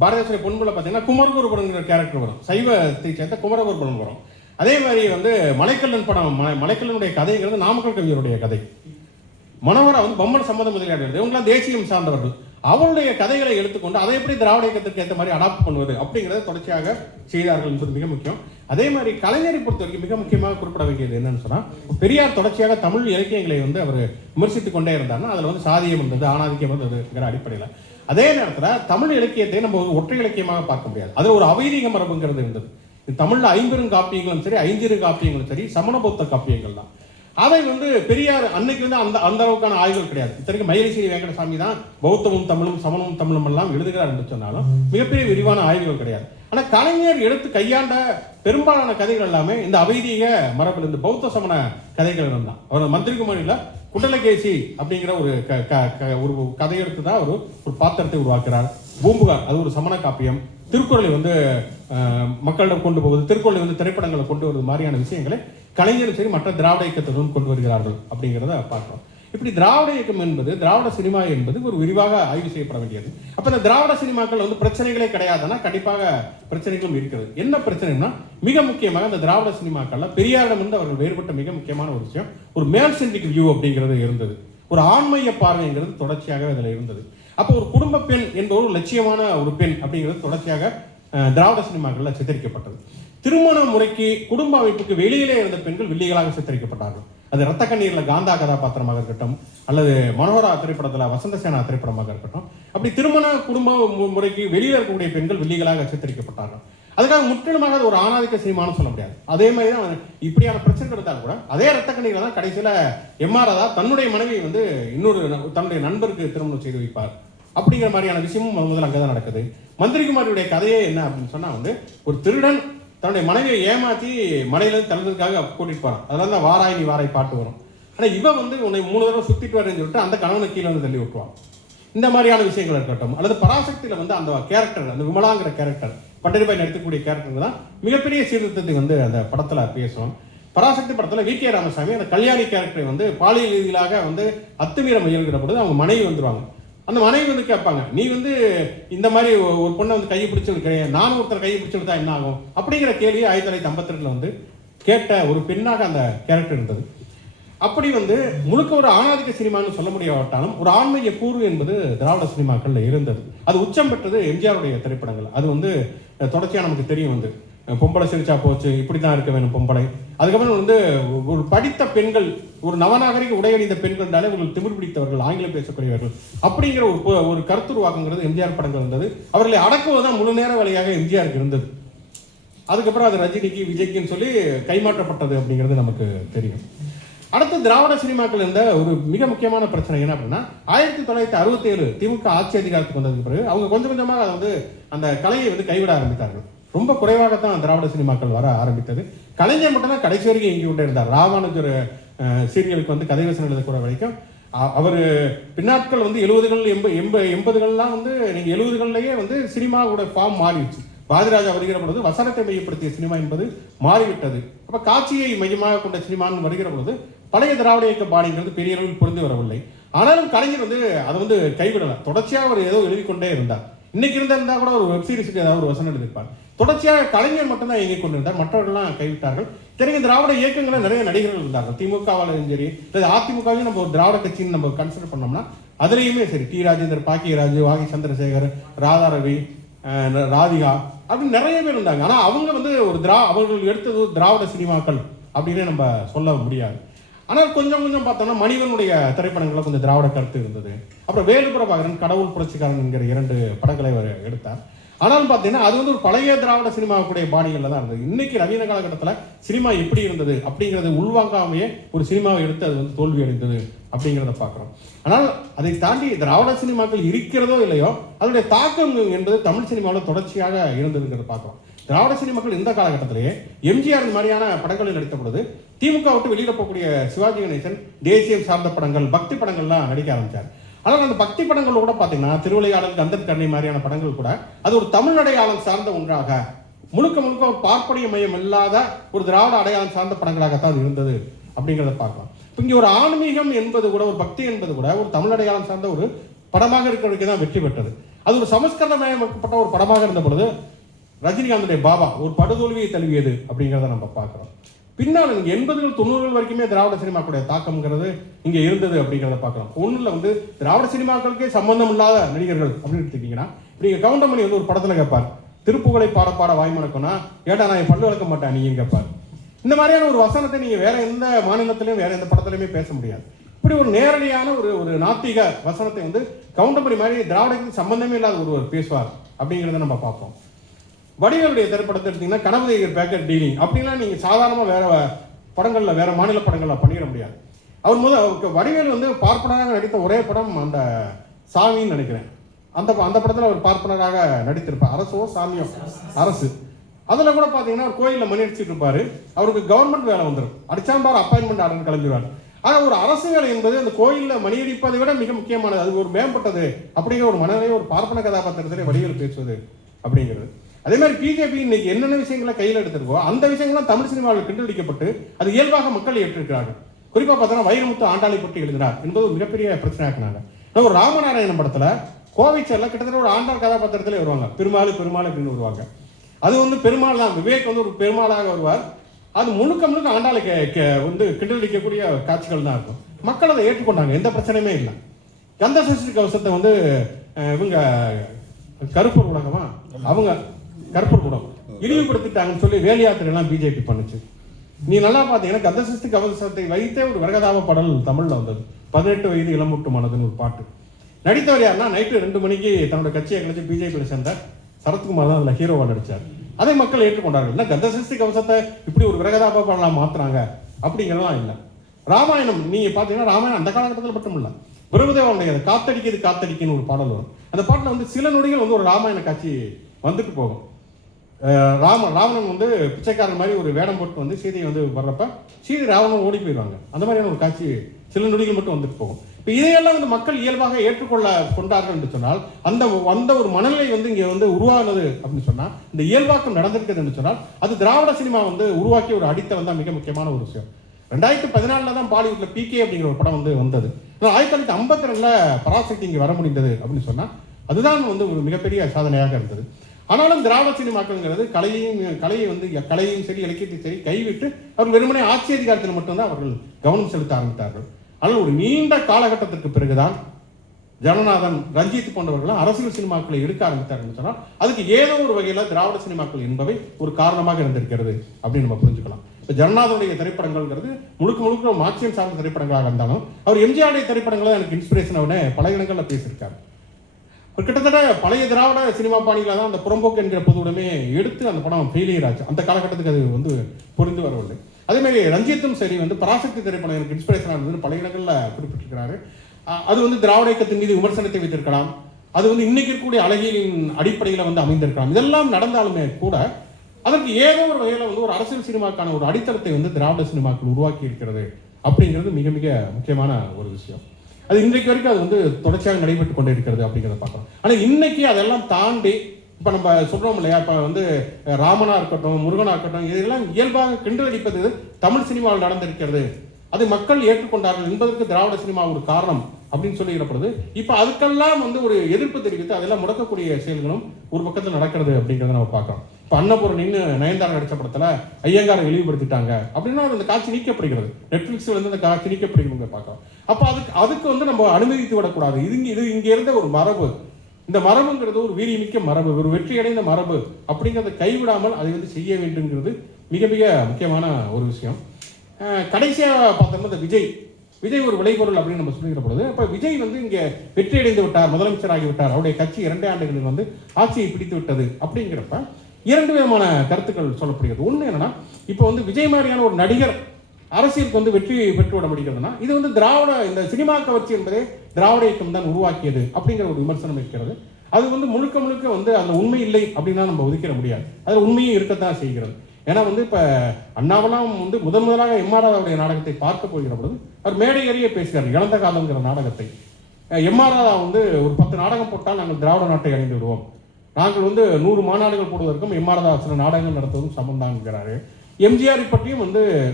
பாரதிதாசனுடைய பொன்முடியில் பார்த்தீங்கன்னா குமரகுருபரங்கிற கேரக்டர் வரும், சைவத்தை சேர்ந்த குமரகுருபரன் வரும். அதே மாதிரி வந்து மலைக்கல்லன் படம், மலைக்கல்லனுடைய கதைங்கிறது நாமக்கல் கவிஞருடைய கதை. மனோகரா வந்து பொம்மன் சம்பந்த முதலியார், இவங்களாம் தேசியம் சார்ந்தவர்கள். அவருடைய கதைகளை எடுத்துக்கொண்டு அதை எப்படி திராவிட இயக்கத்திற்கு ஏற்ற மாதிரி அடாப்ட் பண்ணுவது அப்படிங்கிறத தொடர்ச்சியாக செய்தார்கள் என்பது மிக முக்கியம். அதே மாதிரி கலைஞரை பொறுத்த வரைக்கும் மிக முக்கியமாக குறிப்பிட வேண்டியது என்னன்னு சொன்னா, பெரியார் தொடர்ச்சியாக தமிழ் இலக்கியங்களை வந்து அவர் விமர்சித்துக் கொண்டே இருந்தாருன்னா அதுல வந்து சாதியம் இருந்தது, ஆணாதிக்கம் இருந்ததுங்கிற அடிப்படையில். அதே நேரத்தில் தமிழ் இலக்கியத்தை நம்ம ஒரு ஒற்றை இலக்கியமாக பார்க்க முடியாது, அதுல ஒரு அவைதீக மரபுங்கிறது இருந்தது. தமிழ்ல 50 காப்பியங்களும் சரி, 5 காப்பியங்களும் சரி, சமண பௌத்த காப்பியங்கள் தான். அதை வந்து பெரியார் அன்னைக்கு வந்து அந்த அளவுக்கான ஆய்வுகள் கிடையாது. இத்தனைக்கு மயிலசிறி வெங்கடசாமி தான் பௌத்தமும் தமிழும் சமணமும் தமிழும் எல்லாம் எழுதுகிறார் என்று சொன்னாலும் மிகப்பெரிய விரிவான ஆய்வுகள் கிடையாது. ஆனா கலைஞர் எடுத்து கையாண்ட பெரும்பாலான கதைகள் எல்லாமே இந்த அவைதீக மரபில் இருந்து பௌத்த சமண கதைகள் இருந்தான். அவர் மந்திரிகுமாரியில குண்டலகேசி அப்படிங்கிற ஒரு கதை எடுத்து தான் ஒரு பாத்திரத்தை உருவாக்குறார். பூம்புகார் அது ஒரு சமண காப்பியம். திருக்குறளை வந்து மக்களிடம் கொண்டு போவது, திருக்குறளை வந்து திரைப்படங்களை கொண்டு வருவது மாதிரியான விஷயங்களை கலைஞரும் சரி மற்ற திராவிட இயக்கத்துடன் கொண்டு வருகிறார்கள் அப்படிங்கிறத பார்க்கிறோம். இப்படி திராவிட இயக்கம் என்பது, திராவிட சினிமா என்பது ஒரு விரிவாக ஆய்வு செய்யப்பட வேண்டியது. அப்ப இந்த திராவிட சினிமாக்கள் வந்து பிரச்சனைகளே கிடையாதுன்னா கண்டிப்பாக பிரச்சனைகளும் இருக்கிறது. என்ன பிரச்சனைனா, மிக முக்கியமாக இந்த திராவிட சினிமாக்கள்ல பெரியாரிடம் இருந்து அவர்கள் வேறுபட்ட மிக முக்கியமான ஒரு விஷயம், ஒரு மேல் சென்ட்ரிக் வியூ அப்படிங்கிறது இருந்தது. ஒரு ஆண்மைய பார்வைங்கிறது தொடர்ச்சியாக அதில் இருந்தது. அப்போ ஒரு குடும்ப பெண் என்ற ஒரு லட்சியமான ஒரு பெண் அப்படிங்கிறது தொடர்ச்சியாக திராவிட சினிமாக்கள்ல சித்தரிக்கப்பட்டது. திருமண முறைக்கு குடும்ப அமைப்புக்கு வெளியிலே இருந்த பெண்கள் வில்லிகளாக சித்தரிக்கப்பட்டார்கள். அது ரத்த கண்ணீர்ல காந்தா கதாபாத்திரமாக இருக்கட்டும், அல்லது மனோகரா திரைப்படத்துல வசந்த சேனா திரைப்படமாக இருக்கட்டும், அப்படி திருமண குடும்ப முறைக்கு வெளியில இருக்கக்கூடிய பெண்கள் வில்லிகளாக சித்தரிக்கப்பட்டார்கள். அதுக்காக முற்றிலுமாக அது ஒரு ஆணாதிக்க சினிமான்னு சொல்ல முடியாது. அதே மாதிரி தான் இப்படியான பிரச்சனை இருந்தாலும் கூட அதே ரத்த கண்ணீர்ல தான் கடைசியில எம்ஆர் ராதா தன்னுடைய மனைவியை வந்து இன்னொரு தன்னுடைய நண்பருக்கு திருமணம் செய்து வைப்பார் அப்படிங்கிற மாதிரியான விஷயமும் முதல்ல அங்கதான் நடக்குது. மந்திரிகுமாரியுடைய கதையே என்ன அப்படின்னு சொன்னா, வந்து ஒரு திருடன் தன்னுடைய மனைவியை ஏமாத்தி மலையில தள்ளுறதுக்காக கூட்டிட்டு போறான். அதனால தான் வாராய் நீ வாராய் பாட்டு வரும். ஆனா இவன் வந்து உன்னை 3 தடவை சுத்திட்டு வரேன்னு சொல்லிட்டு அந்த கணவனை கீழே வந்து தள்ளி விட்டுவான். இந்த மாதிரியான விஷயங்கள் இருக்கட்டும், அல்லது பராசக்தியில வந்து அந்த கேரக்டர், அந்த விமலாங்கிற கேரக்டர், பண்டரிபாய் நடிக்கக்கூடிய கேரக்டர் தான் மிகப்பெரிய சீர்திருத்தத்துக்கு வந்து அந்த படத்துல பேசுவோம். பராசக்தி படத்துல வி கே ராமசாமி அந்த கல்யாணி கேரக்டரை வந்து பாலியல் ரீதியிலாக வந்து அத்துமீற முயல்கிற பொழுது அவங்க மனைவி வந்துருவாங்க. அந்த மனைவி வந்து கேட்பாங்க, நீ வந்து இந்த மாதிரி ஒரு பொண்ணை வந்து கையை பிடிச்சிருக்கிறேன், நானும் ஒருத்தர் கையை பிடிச்சிருந்தா என்ன ஆகும் அப்படிங்கிற கேள்வியை 1952 வந்து கேட்ட ஒரு பெண்ணாக அந்த கேரக்டர் இருந்தது. அப்படி வந்து முழுக்க ஒரு ஆணாதிக்க சினிமான்னு சொல்ல முடியாவிட்டாலும் ஒரு ஆண்மைய கூறு என்பது திராவிட சினிமாக்கள்ல இருந்தது. அது உச்சம் பெற்றது எம்ஜிஆருடைய திரைப்படங்கள். அது வந்து தொடர்ச்சியா நமக்கு தெரியும். வந்து பொம்பளை சிரிச்சா போச்சு, இப்படி தான் இருக்க வேணும் பொம்பளை. அதுக்கப்புறம் வந்து ஒரு படித்த பெண்கள், ஒரு நவநாகரிக உடையணிந்த பெண்கள் என்றாலே ஒரு திமிர் பிடித்தவர்கள், ஆங்கிலம் பேசக்கூடியவர்கள் அப்படிங்கிற ஒரு கருத்துருவாக்குங்கிறது எம்ஜிஆர் படங்கள் இருந்தது. அவர்களை அடக்குவதுதான் முழு நேர வழியாக எம்ஜிஆருக்கு இருந்தது. அதுக்கப்புறம் அது ரஜினிக்கு விஜய்க்குன்னு சொல்லி கைமாற்றப்பட்டது அப்படிங்கிறது நமக்கு தெரியும். அடுத்து திராவிட சினிமாக்கள் இருந்த ஒரு மிக முக்கியமான பிரச்சனை என்ன அப்படின்னா, 1967 திமுக ஆட்சி அதிகாரத்துக்கு வந்ததுக்கு பிறகு அவங்க கொஞ்சம் கொஞ்சமாக அதை வந்து அந்த கலையை வந்து கைவிட ஆரம்பித்தார்கள். ரொம்ப குறைவாகத்தான் திராவிட சினிமாக்கள் வர ஆரம்பித்தது. கலைஞர் மட்டும்தான் கடைசி வரைக்கும் இங்கே கொண்டே இருந்தார். ராமானுஜர் சீரியலுக்கு வந்து கதை வசனம் எழுத கூட வரைக்கும் அவர் பின்னாட்கள் வந்து 70கள் 80கள்லாம் வந்து நீங்கள் 70களிலேயே வந்து சினிமாவோட ஃபார்ம் மாறிடுச்சு. பாரதிராஜா வருகிற பொழுது வசனத்தை மையப்படுத்திய சினிமா என்பது மாறிவிட்டது. அப்போ காட்சியை மையமாக கொண்ட சினிமான்னு வருகிற பொழுது பழைய திராவிட இயக்க பாணிங்கிறது பெரிய அளவில் புரிந்து வரவில்லை. ஆனாலும் கலைஞர் வந்து அதை வந்து கைவிடலை. தொடர்ச்சியாக அவர் ஏதோ எழுதிக்கொண்டே இருந்தார். இன்னைக்கு இருந்தா கூட ஒரு வெப் சீரிஸுக்கு ஏதாவது ஒரு வசனம் எழுதியிருப்பார். தொடர்ச்சியாக கலைஞர் மட்டும்தான் இயங்கிக் கொண்டிருந்தார், மற்றவர்கள்லாம் கைவிட்டார்கள். தெரியும், திராவிட இயக்கங்களில் நிறைய நடிகர்கள் இருந்தார்கள். திமுகவாலும் சரி, அதிமுகவையும் நம்ம ஒரு திராவிட கட்சின்னு நம்ம கன்சிடர் பண்ணோம்னா அதுலேயுமே சரி, டி ராஜேந்தர், பாக்கியராஜ், வாகி சந்திரசேகர், ராதாரவி, ராதிகா அப்படின்னு நிறைய பேர் இருந்தாங்க. ஆனால் அவங்க வந்து ஒரு அவர்கள் எடுத்தது திராவிட சினிமாக்கள் அப்படின்னு நம்ம சொல்ல முடியாது. ஆனால் கொஞ்சம் கொஞ்சம் பார்த்தோம்னா மனிதனுடைய திரைப்படங்களில் கொஞ்சம் திராவிட கருத்து இருந்தது. அப்புறம் வேலு பிரபாகரன், கடவுள் புரட்சிக்காரன் என்கிற 2 படங்களை அவர் எடுத்தார். ஆனாலும் பார்த்தீங்கன்னா அது வந்து ஒரு பழைய திராவிட சினிமாவுடைய பாணிகளில் தான் இருந்தது. இன்னைக்கு நவீன காலகட்டத்தில் சினிமா எப்படி இருந்தது அப்படிங்கிறது உள்வாங்காமையே ஒரு சினிமாவை எடுத்து அது வந்து தோல்வி அடைந்தது அப்படிங்கிறத பார்க்குறோம். ஆனால் அதை தாண்டி திராவிட சினிமாக்கள் இருக்கிறதோ இல்லையோ அதனுடைய தாக்கம் என்பது தமிழ் சினிமாவில் தொடர்ச்சியாக இருந்ததுங்கிறத பார்க்குறோம். திராவிட சினிமாக்கள் இந்த காலகட்டத்திலேயே எம்ஜிஆர் மாதிரியான படங்களில் நடித்த பொழுது திமுக விட்டு வெளியில போகக்கூடிய சிவாஜி கணேசன் தேசியம் சார்ந்த படங்கள், பக்தி படங்கள்லாம் நடிக்க ஆரம்பித்தார். ஆனால் அந்த பக்தி படங்கள் கூட பார்த்தீங்கன்னா திருவிளையாடல், கந்தன் கண்ணை மாதிரியான படங்கள் கூட அது ஒரு தமிழ் அடையாளம் சார்ந்த ஒன்றாக, முழுக்க முழுக்க ஒரு பார்ப்பனிய மையம் இல்லாத ஒரு திராவிட அடையாளம் சார்ந்த படங்களாகத்தான் அது இருந்தது அப்படிங்கிறத பார்க்கலாம். இப்போ இங்கே ஒரு ஆன்மீகம் என்பது கூட, ஒரு பக்தி என்பது கூட ஒரு தமிழ் அடையாளம் சார்ந்த ஒரு படமாக இருக்கிறதுக்கு தான் வெற்றி பெற்றது. அது ஒரு சமஸ்கிருதமயமாக்கப்பட்ட ஒரு படமாக இருந்த பொழுது ரஜினிகாந்துடைய பாபா ஒரு படுதோல்வியை தழுவியது அப்படிங்கிறத நம்ம பார்க்குறோம். பின்னால் 80கள் 90கள் வரைக்குமே திராவிட சினிமாக்களுடைய தாக்கம்ங்கிறது இங்கே இருந்தது அப்படிங்கிறத பார்க்கலாம். ஒன்றில் வந்து திராவிட சினிமாக்களுக்கே சம்பந்தம் இல்லாத நடிகர்கள் அப்படின்னு எடுத்துக்கிட்டீங்கன்னா, நீங்கள் கவுண்டமணி வந்து ஒரு படத்தில் கேட்பார், திருப்புகளை பாட பாட வாய்மணக்கம்னா ஏடா நான் பல்லு வளர்க்க மாட்டேன் நீங்க கேட்பார். இந்த மாதிரியான ஒரு வசனத்தை நீங்கள் வேற எந்த மாநிலத்திலையும் வேற எந்த படத்துலையுமே பேச முடியாது. இப்படி ஒரு நேரடியான ஒரு நாத்திக வசனத்தை வந்து கவுண்டமணி மாதிரி திராவிடத்துக்கு சம்பந்தமே இல்லாத ஒருவர் பேசுவார் அப்படிங்கிறத நம்ம பார்ப்போம். வடிவேலுடைய திரைப்படத்தை எடுத்தீங்கன்னா கனவுதேகர் பேக்கர் டீலிங் அப்படின்லாம் நீங்கள் சாதாரணமாக வேற படங்களில், வேற மாநில படங்களில் பண்ணிட முடியாது. அவர் வடிவேலு வந்து பார்ப்பனராக நடித்த ஒரே படம் அந்த சாமின்னு நினைக்கிறேன். அந்த படத்தில் அவர் பார்ப்பனராக நடித்திருப்பார். அரசோ சாமியோ, அரசு. அதில் கூட பார்த்தீங்கன்னா ஒரு கோயிலில் மணி அடிச்சுட்டு இருப்பாரு. அவருக்கு கவர்மெண்ட் வேலை வந்துடும், அடிச்சாம்பார் அப்பாயின்மெண்ட் ஆர்டர் கிளம்பிடுவார். ஆனால் ஒரு அரசு வேலை என்பது அந்த கோயிலில் மணி அடிப்பதை விட மிக முக்கியமானது, அது ஒரு மேம்பட்டது அப்படிங்கிற ஒரு மனநிலையை ஒரு பார்ப்பன கதாபாத்திரத்திலே வடிவேலு பேசுவது அப்படிங்கிறது. அதே மாதிரி பிஜேபி இன்னைக்கு என்னென்ன விஷயங்களை கையில் எடுத்திருக்கோ அந்த விஷயங்கள்லாம் தமிழ் சினிமாவில் கண்டுபிடிக்கப்பட்டு அது இயல்பாக மக்கள் ஏற்றிருக்கிறார்கள். குறிப்பாக பார்த்தோன்னா வைரமுத்து ஆண்டாளி பற்றி எழுதினார் என்பது ஒரு மிகப்பெரிய பிரச்சனையாக்குனாங்க. ஒரு ராமநாராயணன் படத்தில் கோவைச்சேரில் கிட்டத்தட்ட ஒரு ஆண்டாள் கதாபாத்திரத்திலே வருவாங்க, பெருமாள் அப்படின்னு வருவாங்க. அது வந்து பெருமாள் தான், விவேக் வந்து ஒரு பெருமாளாக வருவார். அது முழுக்க ஆண்டாளை வந்து கிண்டடிக்கக்கூடிய காட்சிகள் தான் இருக்கும். மக்கள் அதை ஏற்றுக்கொண்டாங்க, எந்த பிரச்சனையுமே இல்லை. கந்த சஷ்டி கவசத்தை வந்து இவங்க கருப்பூர் உலகமா அவங்க கருப்பூர் கூடம் இழிவுபடுத்திட்டாங்கன்னு சொல்லி வேல் யாத்திரையெல்லாம் பிஜேபி பண்ணுச்சு. நீ நல்லா பார்த்தீங்கன்னா கந்த சஷ்டி கவசத்தை வைத்தே ஒரு விரகதாப பாடல் தமிழில் வந்தது, 18 வயது இளமுட்டு மனதுன்னு ஒரு பாட்டு. நடித்தவர் யாருன்னா நைட்டு 2 மணிக்கு தன்னோட கட்சியை கழிச்சு பிஜேபியில் சேர்ந்த சரத்குமார் தான் அதில் ஹீரோவாக நடித்தார். அதை மக்கள் ஏற்றுக்கொண்டார்கள். இல்லை கந்த சஷ்டி கவசத்தை இப்படி ஒரு விரகதாப பாடலாம் மாற்றுறாங்க அப்படிங்கிறதெல்லாம் இல்லை. ராமாயணம் நீங்கள் பார்த்தீங்கன்னா ராமாயணம் அந்த காலகட்டத்தில் மட்டும் இல்லை, பிரபுதேவனுடைய காத்தடிக்குன்னு ஒரு பாடல் வரும். அந்த பாட்டில் வந்து சில நொடிகள் வந்து ஒரு ராமாயண காட்சி வந்துட்டு போகும். ராவணன் வந்து பிச்சைக்காரன் மாதிரி ஒரு வேடம் போட்டு வந்து சீதையை வந்து வர்றப்ப சீதை ராவணன் ஓடி போயிடுவாங்க. அந்த மாதிரியான ஒரு காட்சி சில நொடிகள் மட்டும் வந்துட்டு போகும். இப்போ இதையெல்லாம் வந்து மக்கள் இயல்பாக கொண்டார்கள் என்று சொன்னால் அந்த ஒரு மனநிலை வந்து இங்கே வந்து உருவானது அப்படின்னு சொன்னால், இந்த இயல்பாக்கம் நடந்திருக்குது என்று சொன்னால் அது திராவிட சினிமா வந்து உருவாக்கி ஒரு அடித்தளம் தான் மிக முக்கியமான ஒரு விஷயம். 2014 தான் பாலிவுட்ல பிகே அப்படிங்கிற ஒரு படம் வந்து வந்தது. 1952 பராசக்தி இங்கே வர முடிந்தது அப்படின்னு சொன்னால் அதுதான் வந்து ஒரு மிகப்பெரிய சாதனையாக இருந்தது. ஆனாலும் திராவிட சினிமாக்கள்ங்கிறது கலையையும் சரி இலக்கியத்தையும் சரி கைவிட்டு அவர்கள் வெறுமனே ஆட்சி அதிகாரத்தில் மட்டும்தான் அவர்கள் கவனம் செலுத்த ஆரம்பித்தார்கள். ஆனால் ஒரு நீண்ட காலகட்டத்திற்கு பிறகுதான் ஜனநாதன், ரஞ்சித் போன்றவர்கள் அரசியல் சினிமாக்களை எடுக்க ஆரம்பித்தார்கள் சொன்னால் அதுக்கு ஏதோ ஒரு வகையில் திராவிட சினிமாக்கள் என்பவை ஒரு காரணமாக இருந்திருக்கிறது அப்படின்னு நம்ம புரிஞ்சுக்கலாம். இப்போ ஜனநாதனுடைய திரைப்படங்கள்ங்கிறது முழுக்க முழுக்க மார்க்சியம் சார்ந்த திரைப்படங்களாக இருந்தாலும் அவர் எம்ஜிஆருடைய திரைப்படங்களை எனக்கு இன்ஸ்பிரேஷன் அவனே பல இடங்களில் பேசியிருக்காரு. கிட்டத்தட்ட பழைய திராவிட சினிமா பாணிகளை தான் அந்த புறம்போக்கு என்கிற பொதுவுடமே எடுத்து அந்த படம் ஃபெயிலியர் ஆச்சு. அந்த காலகட்டத்துக்கு அது புரிந்து வரவில்லை. அதேமாதிரி ரஞ்சித்தும் சரி பராசக்தி திரைப்படம் எனக்கு இன்ஸ்பிரேஷனாக இருந்ததுன்னு பல இடங்களில் குறிப்பிட்டிருக்கிறாரு. அது திராவிட இயக்கத்தின் மீது விமர்சனத்தை வைத்திருக்கலாம். அது இன்னைக்கு இருக்கக்கூடிய அழகியலின் அடிப்படையில் அமைந்திருக்கலாம். இதெல்லாம் நடந்தாலுமே கூட அதற்கு ஏதோ ஒரு வகையில் ஒரு அரசியல் சினிமாக்கான ஒரு அடித்தளத்தை திராவிட சினிமாக்கள் உருவாக்கி இருக்கிறது அப்படிங்கிறது மிக மிக முக்கியமான ஒரு விஷயம். அது இன்றைக்கு வரைக்கும் அது தொடர்ச்சியாக நடைபெற்று கொண்டே இருக்கிறது அப்படிங்கிறத பார்க்கலாம். ஆனால் இன்னைக்கு அதெல்லாம் தாண்டி இப்போ நம்ம சொல்றோம் இல்லையா, இப்போ ராமனா இருக்கட்டும், முருகனா இருக்கட்டும், இதெல்லாம் இயல்பாக கிண்டடிப்பது தமிழ் சினிமாவில் நடந்திருக்கிறது. அதை மக்கள் ஏற்றுக்கொண்டார்கள் என்பதற்கு திராவிட சினிமா ஒரு காரணம் அப்படின்னு சொல்லிடப்படுது. இப்போ அதுக்கெல்லாம் ஒரு எதிர்ப்பு தெரிவித்து அதெல்லாம் முடக்கக்கூடிய செயல்களும் ஒரு பக்கத்தில் நடக்கிறது அப்படிங்கிறத நம்ம பார்க்கலாம். இப்போ அன்னபூரணி நயன்தாரா நடிச்ச படத்துல ஐயங்காரை இழிவுபடுத்திட்டாங்க அப்படின்னா அந்த காட்சி நீக்கப்படுகிறது. நெட்ஃபிளிக்ஸ்ல அந்த காட்சி நீக்கப்படுகிறது பார்க்கலாம். அப்போ அதுக்கு நம்ம அனுமதித்து விடக்கூடாது. இது இங்க இருந்த ஒரு மரபு. இந்த மரபுங்கிறது ஒரு வீரியமிக்க மரபு, ஒரு வெற்றி அடைந்த மரபு அப்படிங்கிறத கைவிடாமல் அதை செய்ய வேண்டும்ங்கிறது மிக மிக முக்கியமான ஒரு விஷயம். கடைசியாக பார்த்தோம்னா விஜய் ஒரு விளைபொருள் அப்படின்னு நம்ம சொல்லிக்கிற பொழுது அப்போ விஜய் இங்கே வெற்றி அடைந்து விட்டார், முதலமைச்சர் ஆகிவிட்டார், அவருடைய கட்சி 2 ஆண்டுகளில் ஆட்சியை பிடித்து விட்டது அப்படிங்கிறப்ப 2 விதமான கருத்துக்கள் சொல்லப்படுகிறது. ஒன்று என்னன்னா, இப்போ விஜய் மாதிரியான ஒரு நடிகர் அரசியலுக்கு வெற்றி பெற்று விட முடிகிறதுனா இது திராவிட இந்த சினிமா கவர்ச்சி என்பதே திராவிட இயக்கம் தான் உருவாக்கியது அப்படிங்கிற ஒரு விமர்சனம் இருக்கிறது. அது முழுக்க முழுக்க அதில் உண்மை இல்லை அப்படின்னா நம்ம ஒதுக்கிட முடியாது. அதில் உண்மையும் இருக்கத்தான் செய்கிறது. ஏன்னா இப்போ அண்ணாவெல்லாம் முதலாக எம்.ஆர். ராதாவுடைய நாடகத்தை பார்க்க போகிற பொழுது அவர் மேடை ஏறிய பேசுகிறார். இழந்த காலங்கிற நாடகத்தை எம்.ஆர். ராதா ஒரு 10 நாடகம் போட்டால் நாங்கள் திராவிட நாட்டை அடைந்து விடுவோம், நாங்கள் 100 மாநாடுகள் போடுவதற்கும் எம்.ஆர். ராதா சில நாடகங்கள் நடத்துவதும் சமந்தான் என்கிறாரு. எம்ஜிஆரை பற்றியும்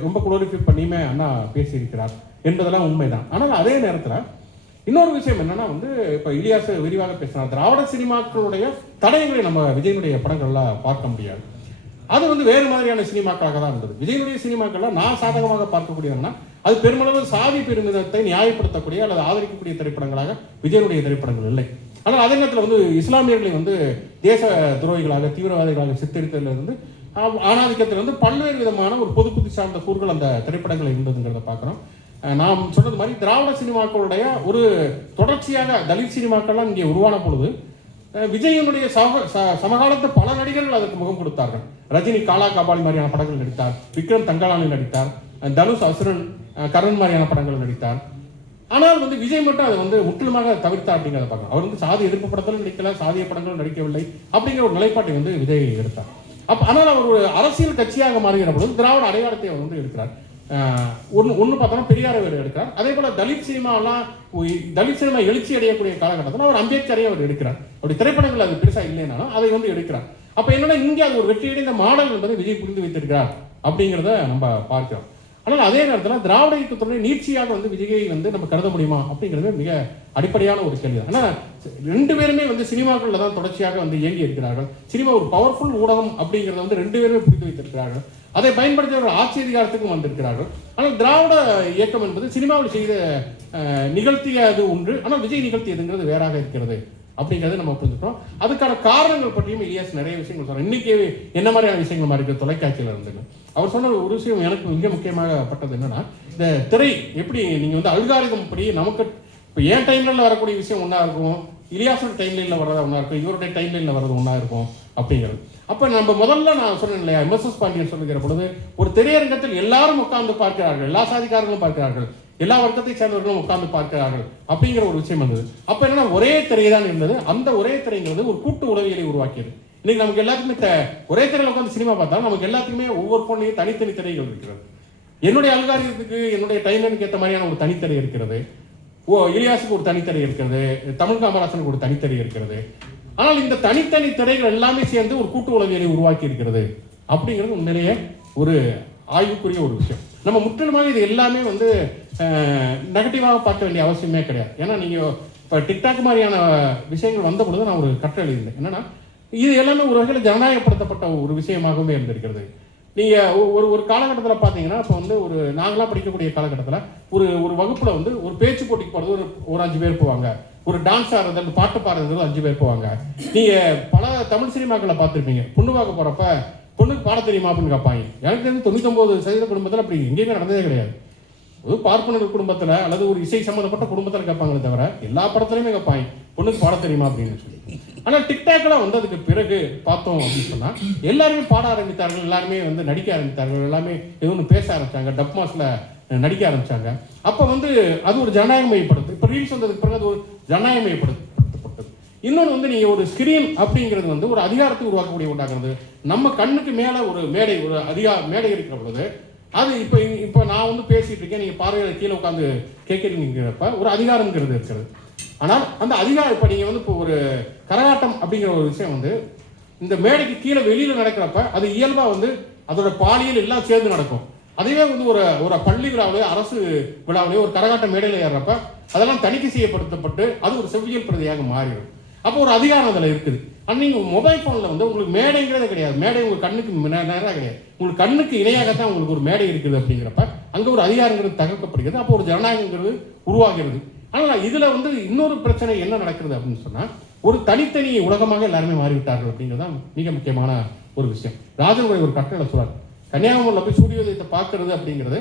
ரொம்ப குளோரிஃபை பண்ணியுமே அண்ணா பேசியிருக்கிறார் என்பதெல்லாம் உண்மைதான். ஆனால் அதே நேரத்தில் இன்னொரு விஷயம் என்னன்னா இப்போ இலியாஸ் விரிவாக பேசினார். திராவிட சினிமாக்களுடைய தடயங்களை நம்ம விஜயனுடைய படங்கள்லாம் பார்க்க முடியாது. அது வேறு மாதிரியான சினிமாக்களாக தான் இருந்தது. விஜயனுடைய சினிமாக்கள்லாம் நான் சாதகமாக பார்க்கக்கூடியதுன்னா அது பெருமளவு சாதி பெருமிதத்தை நியாயப்படுத்தக்கூடிய அல்லது ஆதரிக்கக்கூடிய திரைப்படங்களாக விஜயனுடைய திரைப்படங்கள் இல்லை. ஆனால் அதே நேரத்தில் இஸ்லாமியர்களை தேச துரோகிகளாக தீவிரவாதிகளாக சித்தரித்ததிலிருந்து ஆணாதிக்கத்தில் பல்வேறு விதமான ஒரு பொது சார்ந்த கூறுகள் அந்த திரைப்படங்கள் இருந்ததுங்கிறத பார்க்குறோம். நாம் சொன்னது மாதிரி திராவிட சினிமாக்களுடைய ஒரு தொடர்ச்சியாக தலித் சினிமாக்கள்லாம் இங்கே உருவான பொழுது விஜயனுடைய சமகாலத்து பல நடிகர்கள் அதற்கு முகம் கொடுத்தார்கள். ரஜினி காலா காபாலி மாதிரியான படங்கள் நடித்தார், விக்ரம் தங்கலானி நடித்தார், தனுஷ் அசுரன் கரண் மாதிரியான படங்கள் நடித்தார். ஆனால் விஜய் மட்டும் அதை முற்றிலுமாக தவிர்த்தார் அப்படிங்கிறத பார்க்கலாம். அவர் சாதி எதிர்ப்பு படத்திலும் நடிக்கல, சாதிய படங்களும் நடிக்கவில்லை அப்படிங்கிற ஒரு நிலைப்பாட்டை விஜய் எடுத்தார். ஆனால் அவர் ஒரு அரசியல் கட்சியாக மாறுகிற பொழுது திராவிட அடையாளத்தை அவர் எடுக்கிறார். ஒன்று பார்த்தோம்னா பெரியாரை அவர் எடுக்கிறார். அதே போல தலித் சினிமா எழுச்சி அடையக்கூடிய காலகட்டத்தில் அவர் அம்பேத்கரையும் அவர் எடுக்கிறார். அவருடைய திரைப்படங்கள் அது பெருசா இல்லைனாலும் அதை எடுக்கிறார். அப்ப என்னன்னா இங்கே அது ஒரு வெற்றியடைந்த மாடல் என்பதை விஜய் புரிந்து வைத்திருக்கிறார் அப்படிங்கிறத நம்ம பார்க்கிறோம். ஆனால் அதே நேரத்தில் திராவிட இயக்கத்துடைய நீட்சியாக விஜயை நம்ம கருத முடியுமா அப்படிங்கிறது மிக அடிப்படையான ஒரு கேள்வி தான். ஆனால் 2 பேருமே சினிமாக்களில் தான் தொடர்ச்சியாக இயங்கி இருக்கிறார்கள். சினிமா ஒரு பவர்ஃபுல் ஊடகம் அப்படிங்கிறத 2 பேருமே புரிந்து வைத்திருக்கிறார்கள். அதை பயன்படுத்தி ஆட்சி அதிகாரத்துக்கும் வந்திருக்கிறார்கள். ஆனால் திராவிட இயக்கம் என்பது சினிமாவில் செய்த நிகழ்த்தியது ஒன்று, ஆனால் விஜய் நிகழ்த்தியதுங்கிறது வேறாக இருக்கிறது அப்படிங்கிறத நம்ம புரிஞ்சுக்கிறோம். அதுக்கான காரணங்கள் பற்றியும் இலியாஸ் நிறைய விஷயங்கள் சொல்றாரு. இன்னைக்கு என்ன மாதிரியான விஷயங்கள் மாதிரி இருக்கு தொலைக்காட்சியில் இருந்துங்க. அவர் சொன்ன ஒரு விஷயம் எனக்கு மிக முக்கியமாகப்பட்டது என்னன்னா, இந்த திரை எப்படி நீங்க அல்காரிதம் படி நமக்கு இப்போ என் டைம்லைனில் வரக்கூடிய விஷயம் ஒன்றா இருக்கும், இலியாஸோட டைம்லைனில் வர்றதா ஒன்றா இருக்கும், இவருடைய டைம்லைனில் வர்றது ஒன்றா இருக்கும் அப்படிங்கிறது. அப்போ நம்ம முதல்ல நான் சொன்னேன் இல்லையா, எம்எஸ்எஸ் பாண்டியன் சொல்லுகிற பொழுது ஒரு திரையரங்கத்தில் எல்லாரும் உட்கார்ந்து பார்க்கிறார்கள், எல்லா சாதிக்காரர்களும் பார்க்கிறார்கள், எல்லா வர்க்கத்தை சேர்ந்தவர்களும் உட்கார்ந்து பார்க்கிறார்கள் அப்படிங்கிற ஒரு விஷயம் வந்தது. அப்போ என்னன்னா ஒரே திரை தான் இருந்தது. அந்த ஒரே திரைங்கிறது ஒரு கூட்டு உளவியலை உருவாக்கியது. இன்னைக்கு நமக்கு எல்லாத்துக்குமே ஒரே திரையில் உட்காந்து சினிமா பார்த்தா நமக்கு எல்லாத்துக்குமே ஒவ்வொரு பொண்ணையும் தனித்தனி திரைகள் இருக்கிறது. என்னுடைய அல்காரிதத்துக்கு என்னுடைய டைம்லைனுக்கு ஏற்ற மாதிரியான ஒரு தனித்திரை இருக்கிறது. இலியாஸுக்கு ஒரு தனித்திரை இருக்கிறது, தமிழ் காமராசனுக்கு ஒரு தனித்திரை இருக்கிறது. ஆனால் இந்த தனித்தனி திரைகள் எல்லாமே சேர்ந்து ஒரு கூட்டு உளவியலை உருவாக்கி இருக்கிறது அப்படிங்கிறது உண்மையிலேயே ஒரு ஆய்வுக்குரிய ஒரு விஷயம். நம்ம முற்றிலுமாக இது எல்லாமே நெகட்டிவாக பார்க்க வேண்டிய அவசியமே கிடையாது. ஏன்னா நீங்கள் இப்போ டிக்டாக் மாதிரியான விஷயங்கள் வந்த பொழுது நான் ஒரு கட்டுரை எழுதியிருந்தேன். என்னன்னா இது எல்லாமே ஒரு வகையில் ஜனநாயகப்படுத்தப்பட்ட ஒரு விஷயமாகவே இருந்திருக்கிறது. நீங்கள் ஒரு காலகட்டத்தில் பார்த்தீங்கன்னா இப்போ வந்து ஒரு நாங்களாம் படிக்கக்கூடிய காலகட்டத்தில் ஒரு வகுப்பில் வந்து ஒரு பேச்சு போட்டிக்கு போகிறது ஒரு 5 பேர் போவாங்க, ஒரு டான்ஸ் ஆடுறது அந்த பாட்டு பாடுறது 5 பேர் போவாங்க. நீங்கள் பல தமிழ் சினிமாக்களை பார்த்துருப்பீங்க, பொண்ணு பார்க்க போகிறப்ப பொண்ணுக்கு பாட தெரியுமா அப்படின்னு கேட்பாங்க. எனக்கு தெரிஞ்சு 99% குடும்பத்தில் அப்படி எங்கேயுமே நடந்ததே கிடையாது. ஒரு பார்ப்பனர் குடும்பத்தில் அல்லது ஒரு இசை சம்மந்தப்பட்ட குடும்பத்தில் கேட்பாங்களே தவிர எல்லா படத்துலையுமே கேட்பாங்க பொண்ணுக்கு பாட தெரியுமா அப்படின்னு சொல்லி. ஆனால் டிக்டாக்லாம் வந்ததுக்கு பிறகு பார்த்தோம் அப்படின்னு சொன்னால் எல்லாருமே பாட ஆரம்பித்தார்கள், எல்லாருமே வந்து நடிக்க ஆரம்பித்தார்கள், எல்லாமே எதுவும் பேச ஆரம்பித்தாங்க, டப் மாஸில் நடிக்க ஆரம்பித்தாங்க. அப்போ வந்து அது ஒரு ஜனநாயகமயப்படுத்து. இப்போ ரீல்ஸ் வந்ததுக்கு பிறகு அது ஒரு ஜனநாயகமயப்படுத்தப்பட்டது. இன்னொன்று வந்து நீங்கள் ஒரு ஸ்கிரீன் அப்படிங்கிறது வந்து ஒரு அதிகாரத்தை உருவாக்கக்கூடிய உண்டாக்குறது. நம்ம கண்ணுக்கு மேலே ஒரு மேடை, ஒரு மேடை இருக்கிற பொழுது அது இப்போ நான் வந்து பேசிட்டு இருக்கேன், நீங்கள் பார்வையில் கீழே உட்காந்து கேட்குறீங்கிறப்ப ஒரு அதிகாரங்கிறது இருக்கிறது. ஆனால் அந்த அதிகாரம் இப்போ நீங்கள் வந்து இப்போ ஒரு கரகாட்டம் அப்படிங்கிற ஒரு விஷயம் வந்து இந்த மேடைக்கு கீழே வெளியில் நடக்கிறப்ப அது இயல்பாக வந்து அதோட பாலியல் எல்லாம் சேர்ந்து நடக்கும். அதுவே வந்து ஒரு பள்ளி விழாவிலேயோ அரசு விழாவிலேயோ ஒரு கரகாட்ட மேடையில் ஏறுறப்ப அதெல்லாம் தணிக்கை செய்யப்படுத்தப்பட்டு அது ஒரு செவ்வியல் பிரதியாக மாறிடும். அப்போ ஒரு அதிகாரம் அதில் இருக்குது. ஆனால் நீங்கள் மொபைல் ஃபோனில் வந்து உங்களுக்கு மேடைங்கிறதே கிடையாது. மேடை உங்கள் கண்ணுக்கு நேராக கிடையாது, உங்களுக்கு கண்ணுக்கு இணையாகத்தான் உங்களுக்கு ஒரு மேடை இருக்குது. அப்படிங்கிறப்ப அங்கே ஒரு அதிகாரங்கிறது தகர்க்கப்படுகிறது. அப்போ ஒரு ஜனநாயகங்கிறது உருவாகிறது. ஆனால் இதில் வந்து இன்னொரு பிரச்சனை என்ன நடக்கிறது அப்படின்னு சொன்னால் ஒரு தனித்தனி உலகமாக எல்லாருமே மாறிவிட்டார்கள் அப்படிங்கிறது தான் மிக முக்கியமான ஒரு விஷயம். ராஜனுடைய ஒரு கட்டளை சொல்றார், கன்னியாகுமரியில் போய் சூரிய உதயத்தை பார்க்கறது அப்படிங்கிறது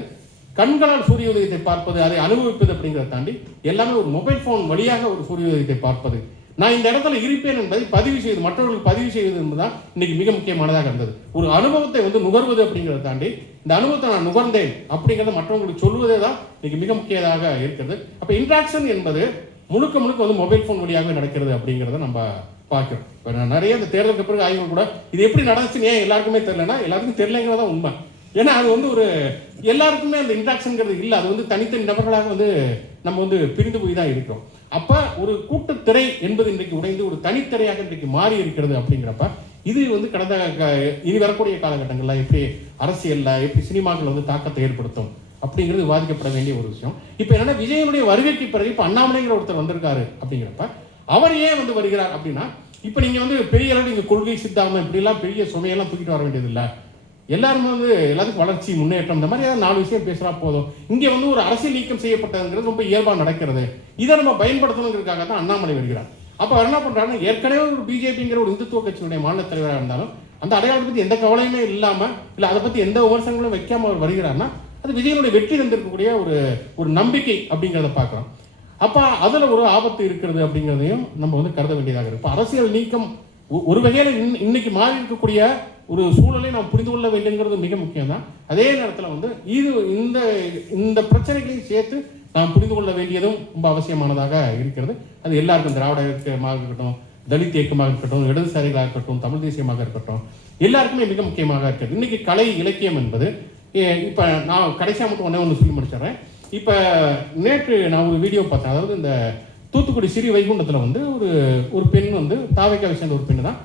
கண்களால் சூரிய உதயத்தை பார்ப்பது, அதை அனுபவிப்பது அப்படிங்கிறத தாண்டி எல்லாமே ஒரு மொபைல் ஃபோன் வழியாக ஒரு சூரிய உதயத்தை பார்ப்பது, நான் இந்த இடத்துல இருப்பேன் என்பதை பதிவு செய்வது, மற்றவர்களுக்கு பதிவு செய்வது என்பதுதான் இன்னைக்கு மிக முக்கியமானதாக இருந்தது. ஒரு அனுபவத்தை வந்து நுகர்வது அப்படிங்கிறத தாண்டி இந்த அனுபவத்தை நான் நுகர்ந்தேன் அப்படிங்கிறத மற்றவங்களுக்கு சொல்வதே தான் இன்னைக்கு மிக முக்கியமாக இருக்கிறது. அப்போ இன்ட்ராக்ஷன் என்பது முழுக்க வந்து மொபைல் ஃபோன் வழியாகவே நடக்கிறது அப்படிங்கிறத நம்ம பார்க்கிறோம். இப்போ நான் நிறைய இந்த தேர்தலுக்கு பிறகு ஆய்வுகள் கூட இது எப்படி நடந்துச்சுன்னு ஏன் எல்லாருக்குமே தெரியலன்னா எல்லாருக்கும் தெரியலைங்கிறதா உண்மை. ஏன்னா அது வந்து ஒரு எல்லாருக்குமே அந்த இன்ட்ராக்ஷன்ங்கிறது இல்லை. அது வந்து தனித்தனி நபர்களாக வந்து நம்ம வந்து பிரிந்து போய் தான் இருக்கிறோம். அப்போ ஒரு கூட்டுத்திரை என்பது இன்றைக்கு உடைந்து ஒரு தனித்திரையாக இன்றைக்கு மாறி இருக்கிறது. அப்படிங்கிறப்ப இது வந்து கடந்த இனி வரக்கூடிய காலகட்டங்களில் எப்படி அரசியலில் எப்படி சினிமாக்கள் வந்து தாக்கத்தை ஏற்படுத்தும் அப்படிங்கிறது விவாதிக்கப்பட வேண்டிய ஒரு விஷயம். இப்போ என்னன்னா விஜயனுடைய வருகைக்கு பிறகு இப்போ அண்ணாமலைங்கிற ஒருத்தர் வந்திருக்காரு. அப்படிங்கிறப்ப அவர் ஏன் வந்து வருகிறார் அப்படின்னா இப்போ நீங்கள் வந்து பெரிய அளவு நீங்கள் கொள்கை சித்தாந்தம் இப்படிலாம் பெரிய சுமையெல்லாம் தூக்கிட்டு வர வேண்டியதில்லை. எல்லாருமே வந்து எல்லாத்துக்கும் வளர்ச்சி முன்னேற்றம் இந்த மாதிரி ஏதாவது 4 விஷயம் பேசுகிறா போதும். இங்கே வந்து ஒரு அரசியல் நீக்கம் செய்யப்பட்டதுங்கிறது ரொம்ப இயல்பாக நடக்கிறது. இதை நம்ம பயன்படுத்தணுங்கிறதுக்காக தான் அண்ணாமலை வருகிறார். அப்போ அவர் என்ன பண்ணுறாருன்னா ஏற்கனவே ஒரு பிஜேபிங்கிற ஒரு இந்துத்துவ கட்சியுடைய மாநில தலைவராக இருந்தாலும் அந்த அடையாளத்தை பற்றி எந்த கவலையுமே இல்லாமல் இல்லை அதை பற்றி எந்த விமர்சனங்களும் வைக்காமல் அவர் வருகிறார்னா அது விஜயனுடைய வெற்றி தந்திருக்கக்கூடிய ஒரு நம்பிக்கை அப்படிங்கிறத பார்க்குறோம். அப்போ அதில் ஒரு ஆபத்து இருக்கிறது அப்படிங்கிறதையும் நம்ம வந்து கருத வேண்டியதாக இருக்கு. இப்போ அரசியல் நீக்கம் ஒரு வகையில் இன்னைக்கு மாறி இருக்கக்கூடிய ஒரு சூழலை நாம் புரிந்து கொள்ள வேண்டுங்கிறது மிக முக்கியம் தான். அதே நேரத்தில் வந்து இது இந்த பிரச்சனைகளையும் சேர்த்து நாம் புரிந்து கொள்ள வேண்டியதும் ரொம்ப அவசியமானதாக இருக்கிறது. அது எல்லாருக்கும் திராவிட இயக்கமாக இருக்கட்டும், தலித் இயக்கமாக இருக்கட்டும், இடதுசாரிகளாக இருக்கட்டும், தமிழ் தேசியமாக இருக்கட்டும், எல்லாருக்குமே மிக முக்கியமாக இருக்கிறது. இன்னைக்கு கலை இலக்கியம் என்பது இப்போ நான் கடைசியாக மட்டும் ஒன்று சொல்லி முடிச்சிடறேன். இப்போ நேற்று நான் ஒரு வீடியோ பார்த்தேன். அதாவது இந்த தூத்துக்குடி ஸ்ரீ வைகுண்டத்தில் வந்து ஒரு பெண் வந்து தாவேக்காவை சேர்ந்த ஒரு பெண்ணு தான்.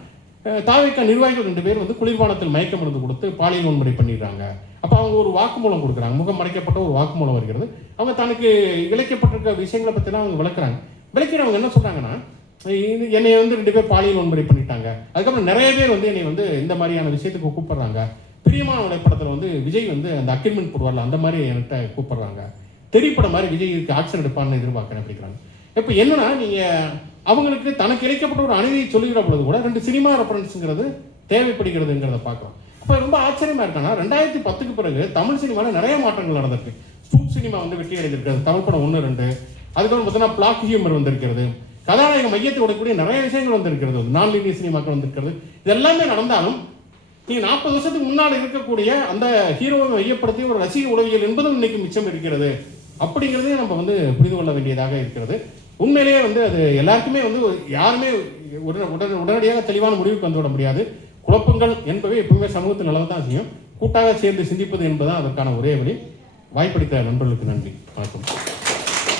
தாவேக்கா நிர்வாகிகள் 2 பேர் வந்து குளிர்பானத்தில் மயக்க மருந்து கொடுத்து பாலியல் வன்முறை பண்ணிடுறாங்க. அப்போ அவங்க ஒரு வாக்குமூலம் கொடுக்குறாங்க, முகம் மறைக்கப்பட்ட ஒரு வாக்குமூலம் வருகிறது. அவங்க தனக்கு இழைக்கப்பட்டிருக்க விஷயங்களை பற்றிலாம் அவங்க விளக்குறாங்க. விளக்கிறவங்க என்ன சொல்கிறாங்கன்னா என்னை வந்து 2 பேர் பாலியல் வன்முறை பண்ணிட்டாங்க. அதுக்கப்புறம் நிறைய பேர் வந்து என்னை வந்து இந்த மாதிரியான விஷயத்துக்கு கூப்பிடுறாங்க. பிரியமான வலைப்படத்தில் வந்து விஜய் வந்து அந்த அக்ரிமெண்ட் போடுவார்ல அந்த மாதிரி என்கிட்ட கூப்பிடுறாங்க. தெரியப்பட மாதிரி விஜய்க்கு ஆக்ஷன் எடுப்பான்னு எதிர்பார்க்குறேன் அப்படிங்கிறாங்க. இப்போ என்னன்னா நீங்கள் அவங்களுக்கு தனக்கு இழைக்கப்பட்ட ஒரு அநீதியை சொல்லுகிற பொழுது கூட 2 சினிமா ரெஃபரன்ஸுங்கிறது தேவைப்படுகிறதுங்கிறத பார்க்குறோம். அப்போ ரொம்ப ஆச்சரியமா இருக்காங்கன்னா 2010க்கு பிறகு தமிழ் சினிமாவில் நிறைய மாற்றங்கள் நடந்திருக்கு. ஸ்பூப் சினிமா வந்து வெற்றி அடைந்திருக்கிறது, தமிழ் படம் 1, 2. அதுக்கப்புறம் பார்த்தீங்கன்னா பிளாக் ஹியூமர் வந்திருக்கிறது, கதாநாயக மையத்தை உடையக்கூடிய நிறைய விஷயங்கள் வந்திருக்கிறது, நான் லீனியர் சினிமாக்கள் வந்திருக்கிறது. இது எல்லாமே நடந்தாலும் நீங்கள் 40 வருஷத்துக்கு முன்னாடி இருக்கக்கூடிய அந்த ஹீரோவை மையப்படுத்தி ஒரு ரசிக உளவியல் என்பதும் இன்னைக்கு மிச்சம் இருக்கிறது. அப்படிங்கிறதையும் நம்ம வந்து புரிந்து கொள்ள வேண்டியதாக இருக்கிறது. உண்மையிலேயே வந்து அது எல்லாருக்குமே வந்து யாருமே உடனடியாக தெளிவான முடிவுக்கு வந்துவிட முடியாது. குழப்பங்கள் என்பவை எப்பவுமே சமூகத்தில் நல்லது தான் செய்யும். கூட்டாக சேர்ந்து சிந்திப்பது என்பதுதான் அதற்கான ஒரே வழி. வாய்ப்பளித்த நண்பர்களுக்கு நன்றி. வணக்கம்.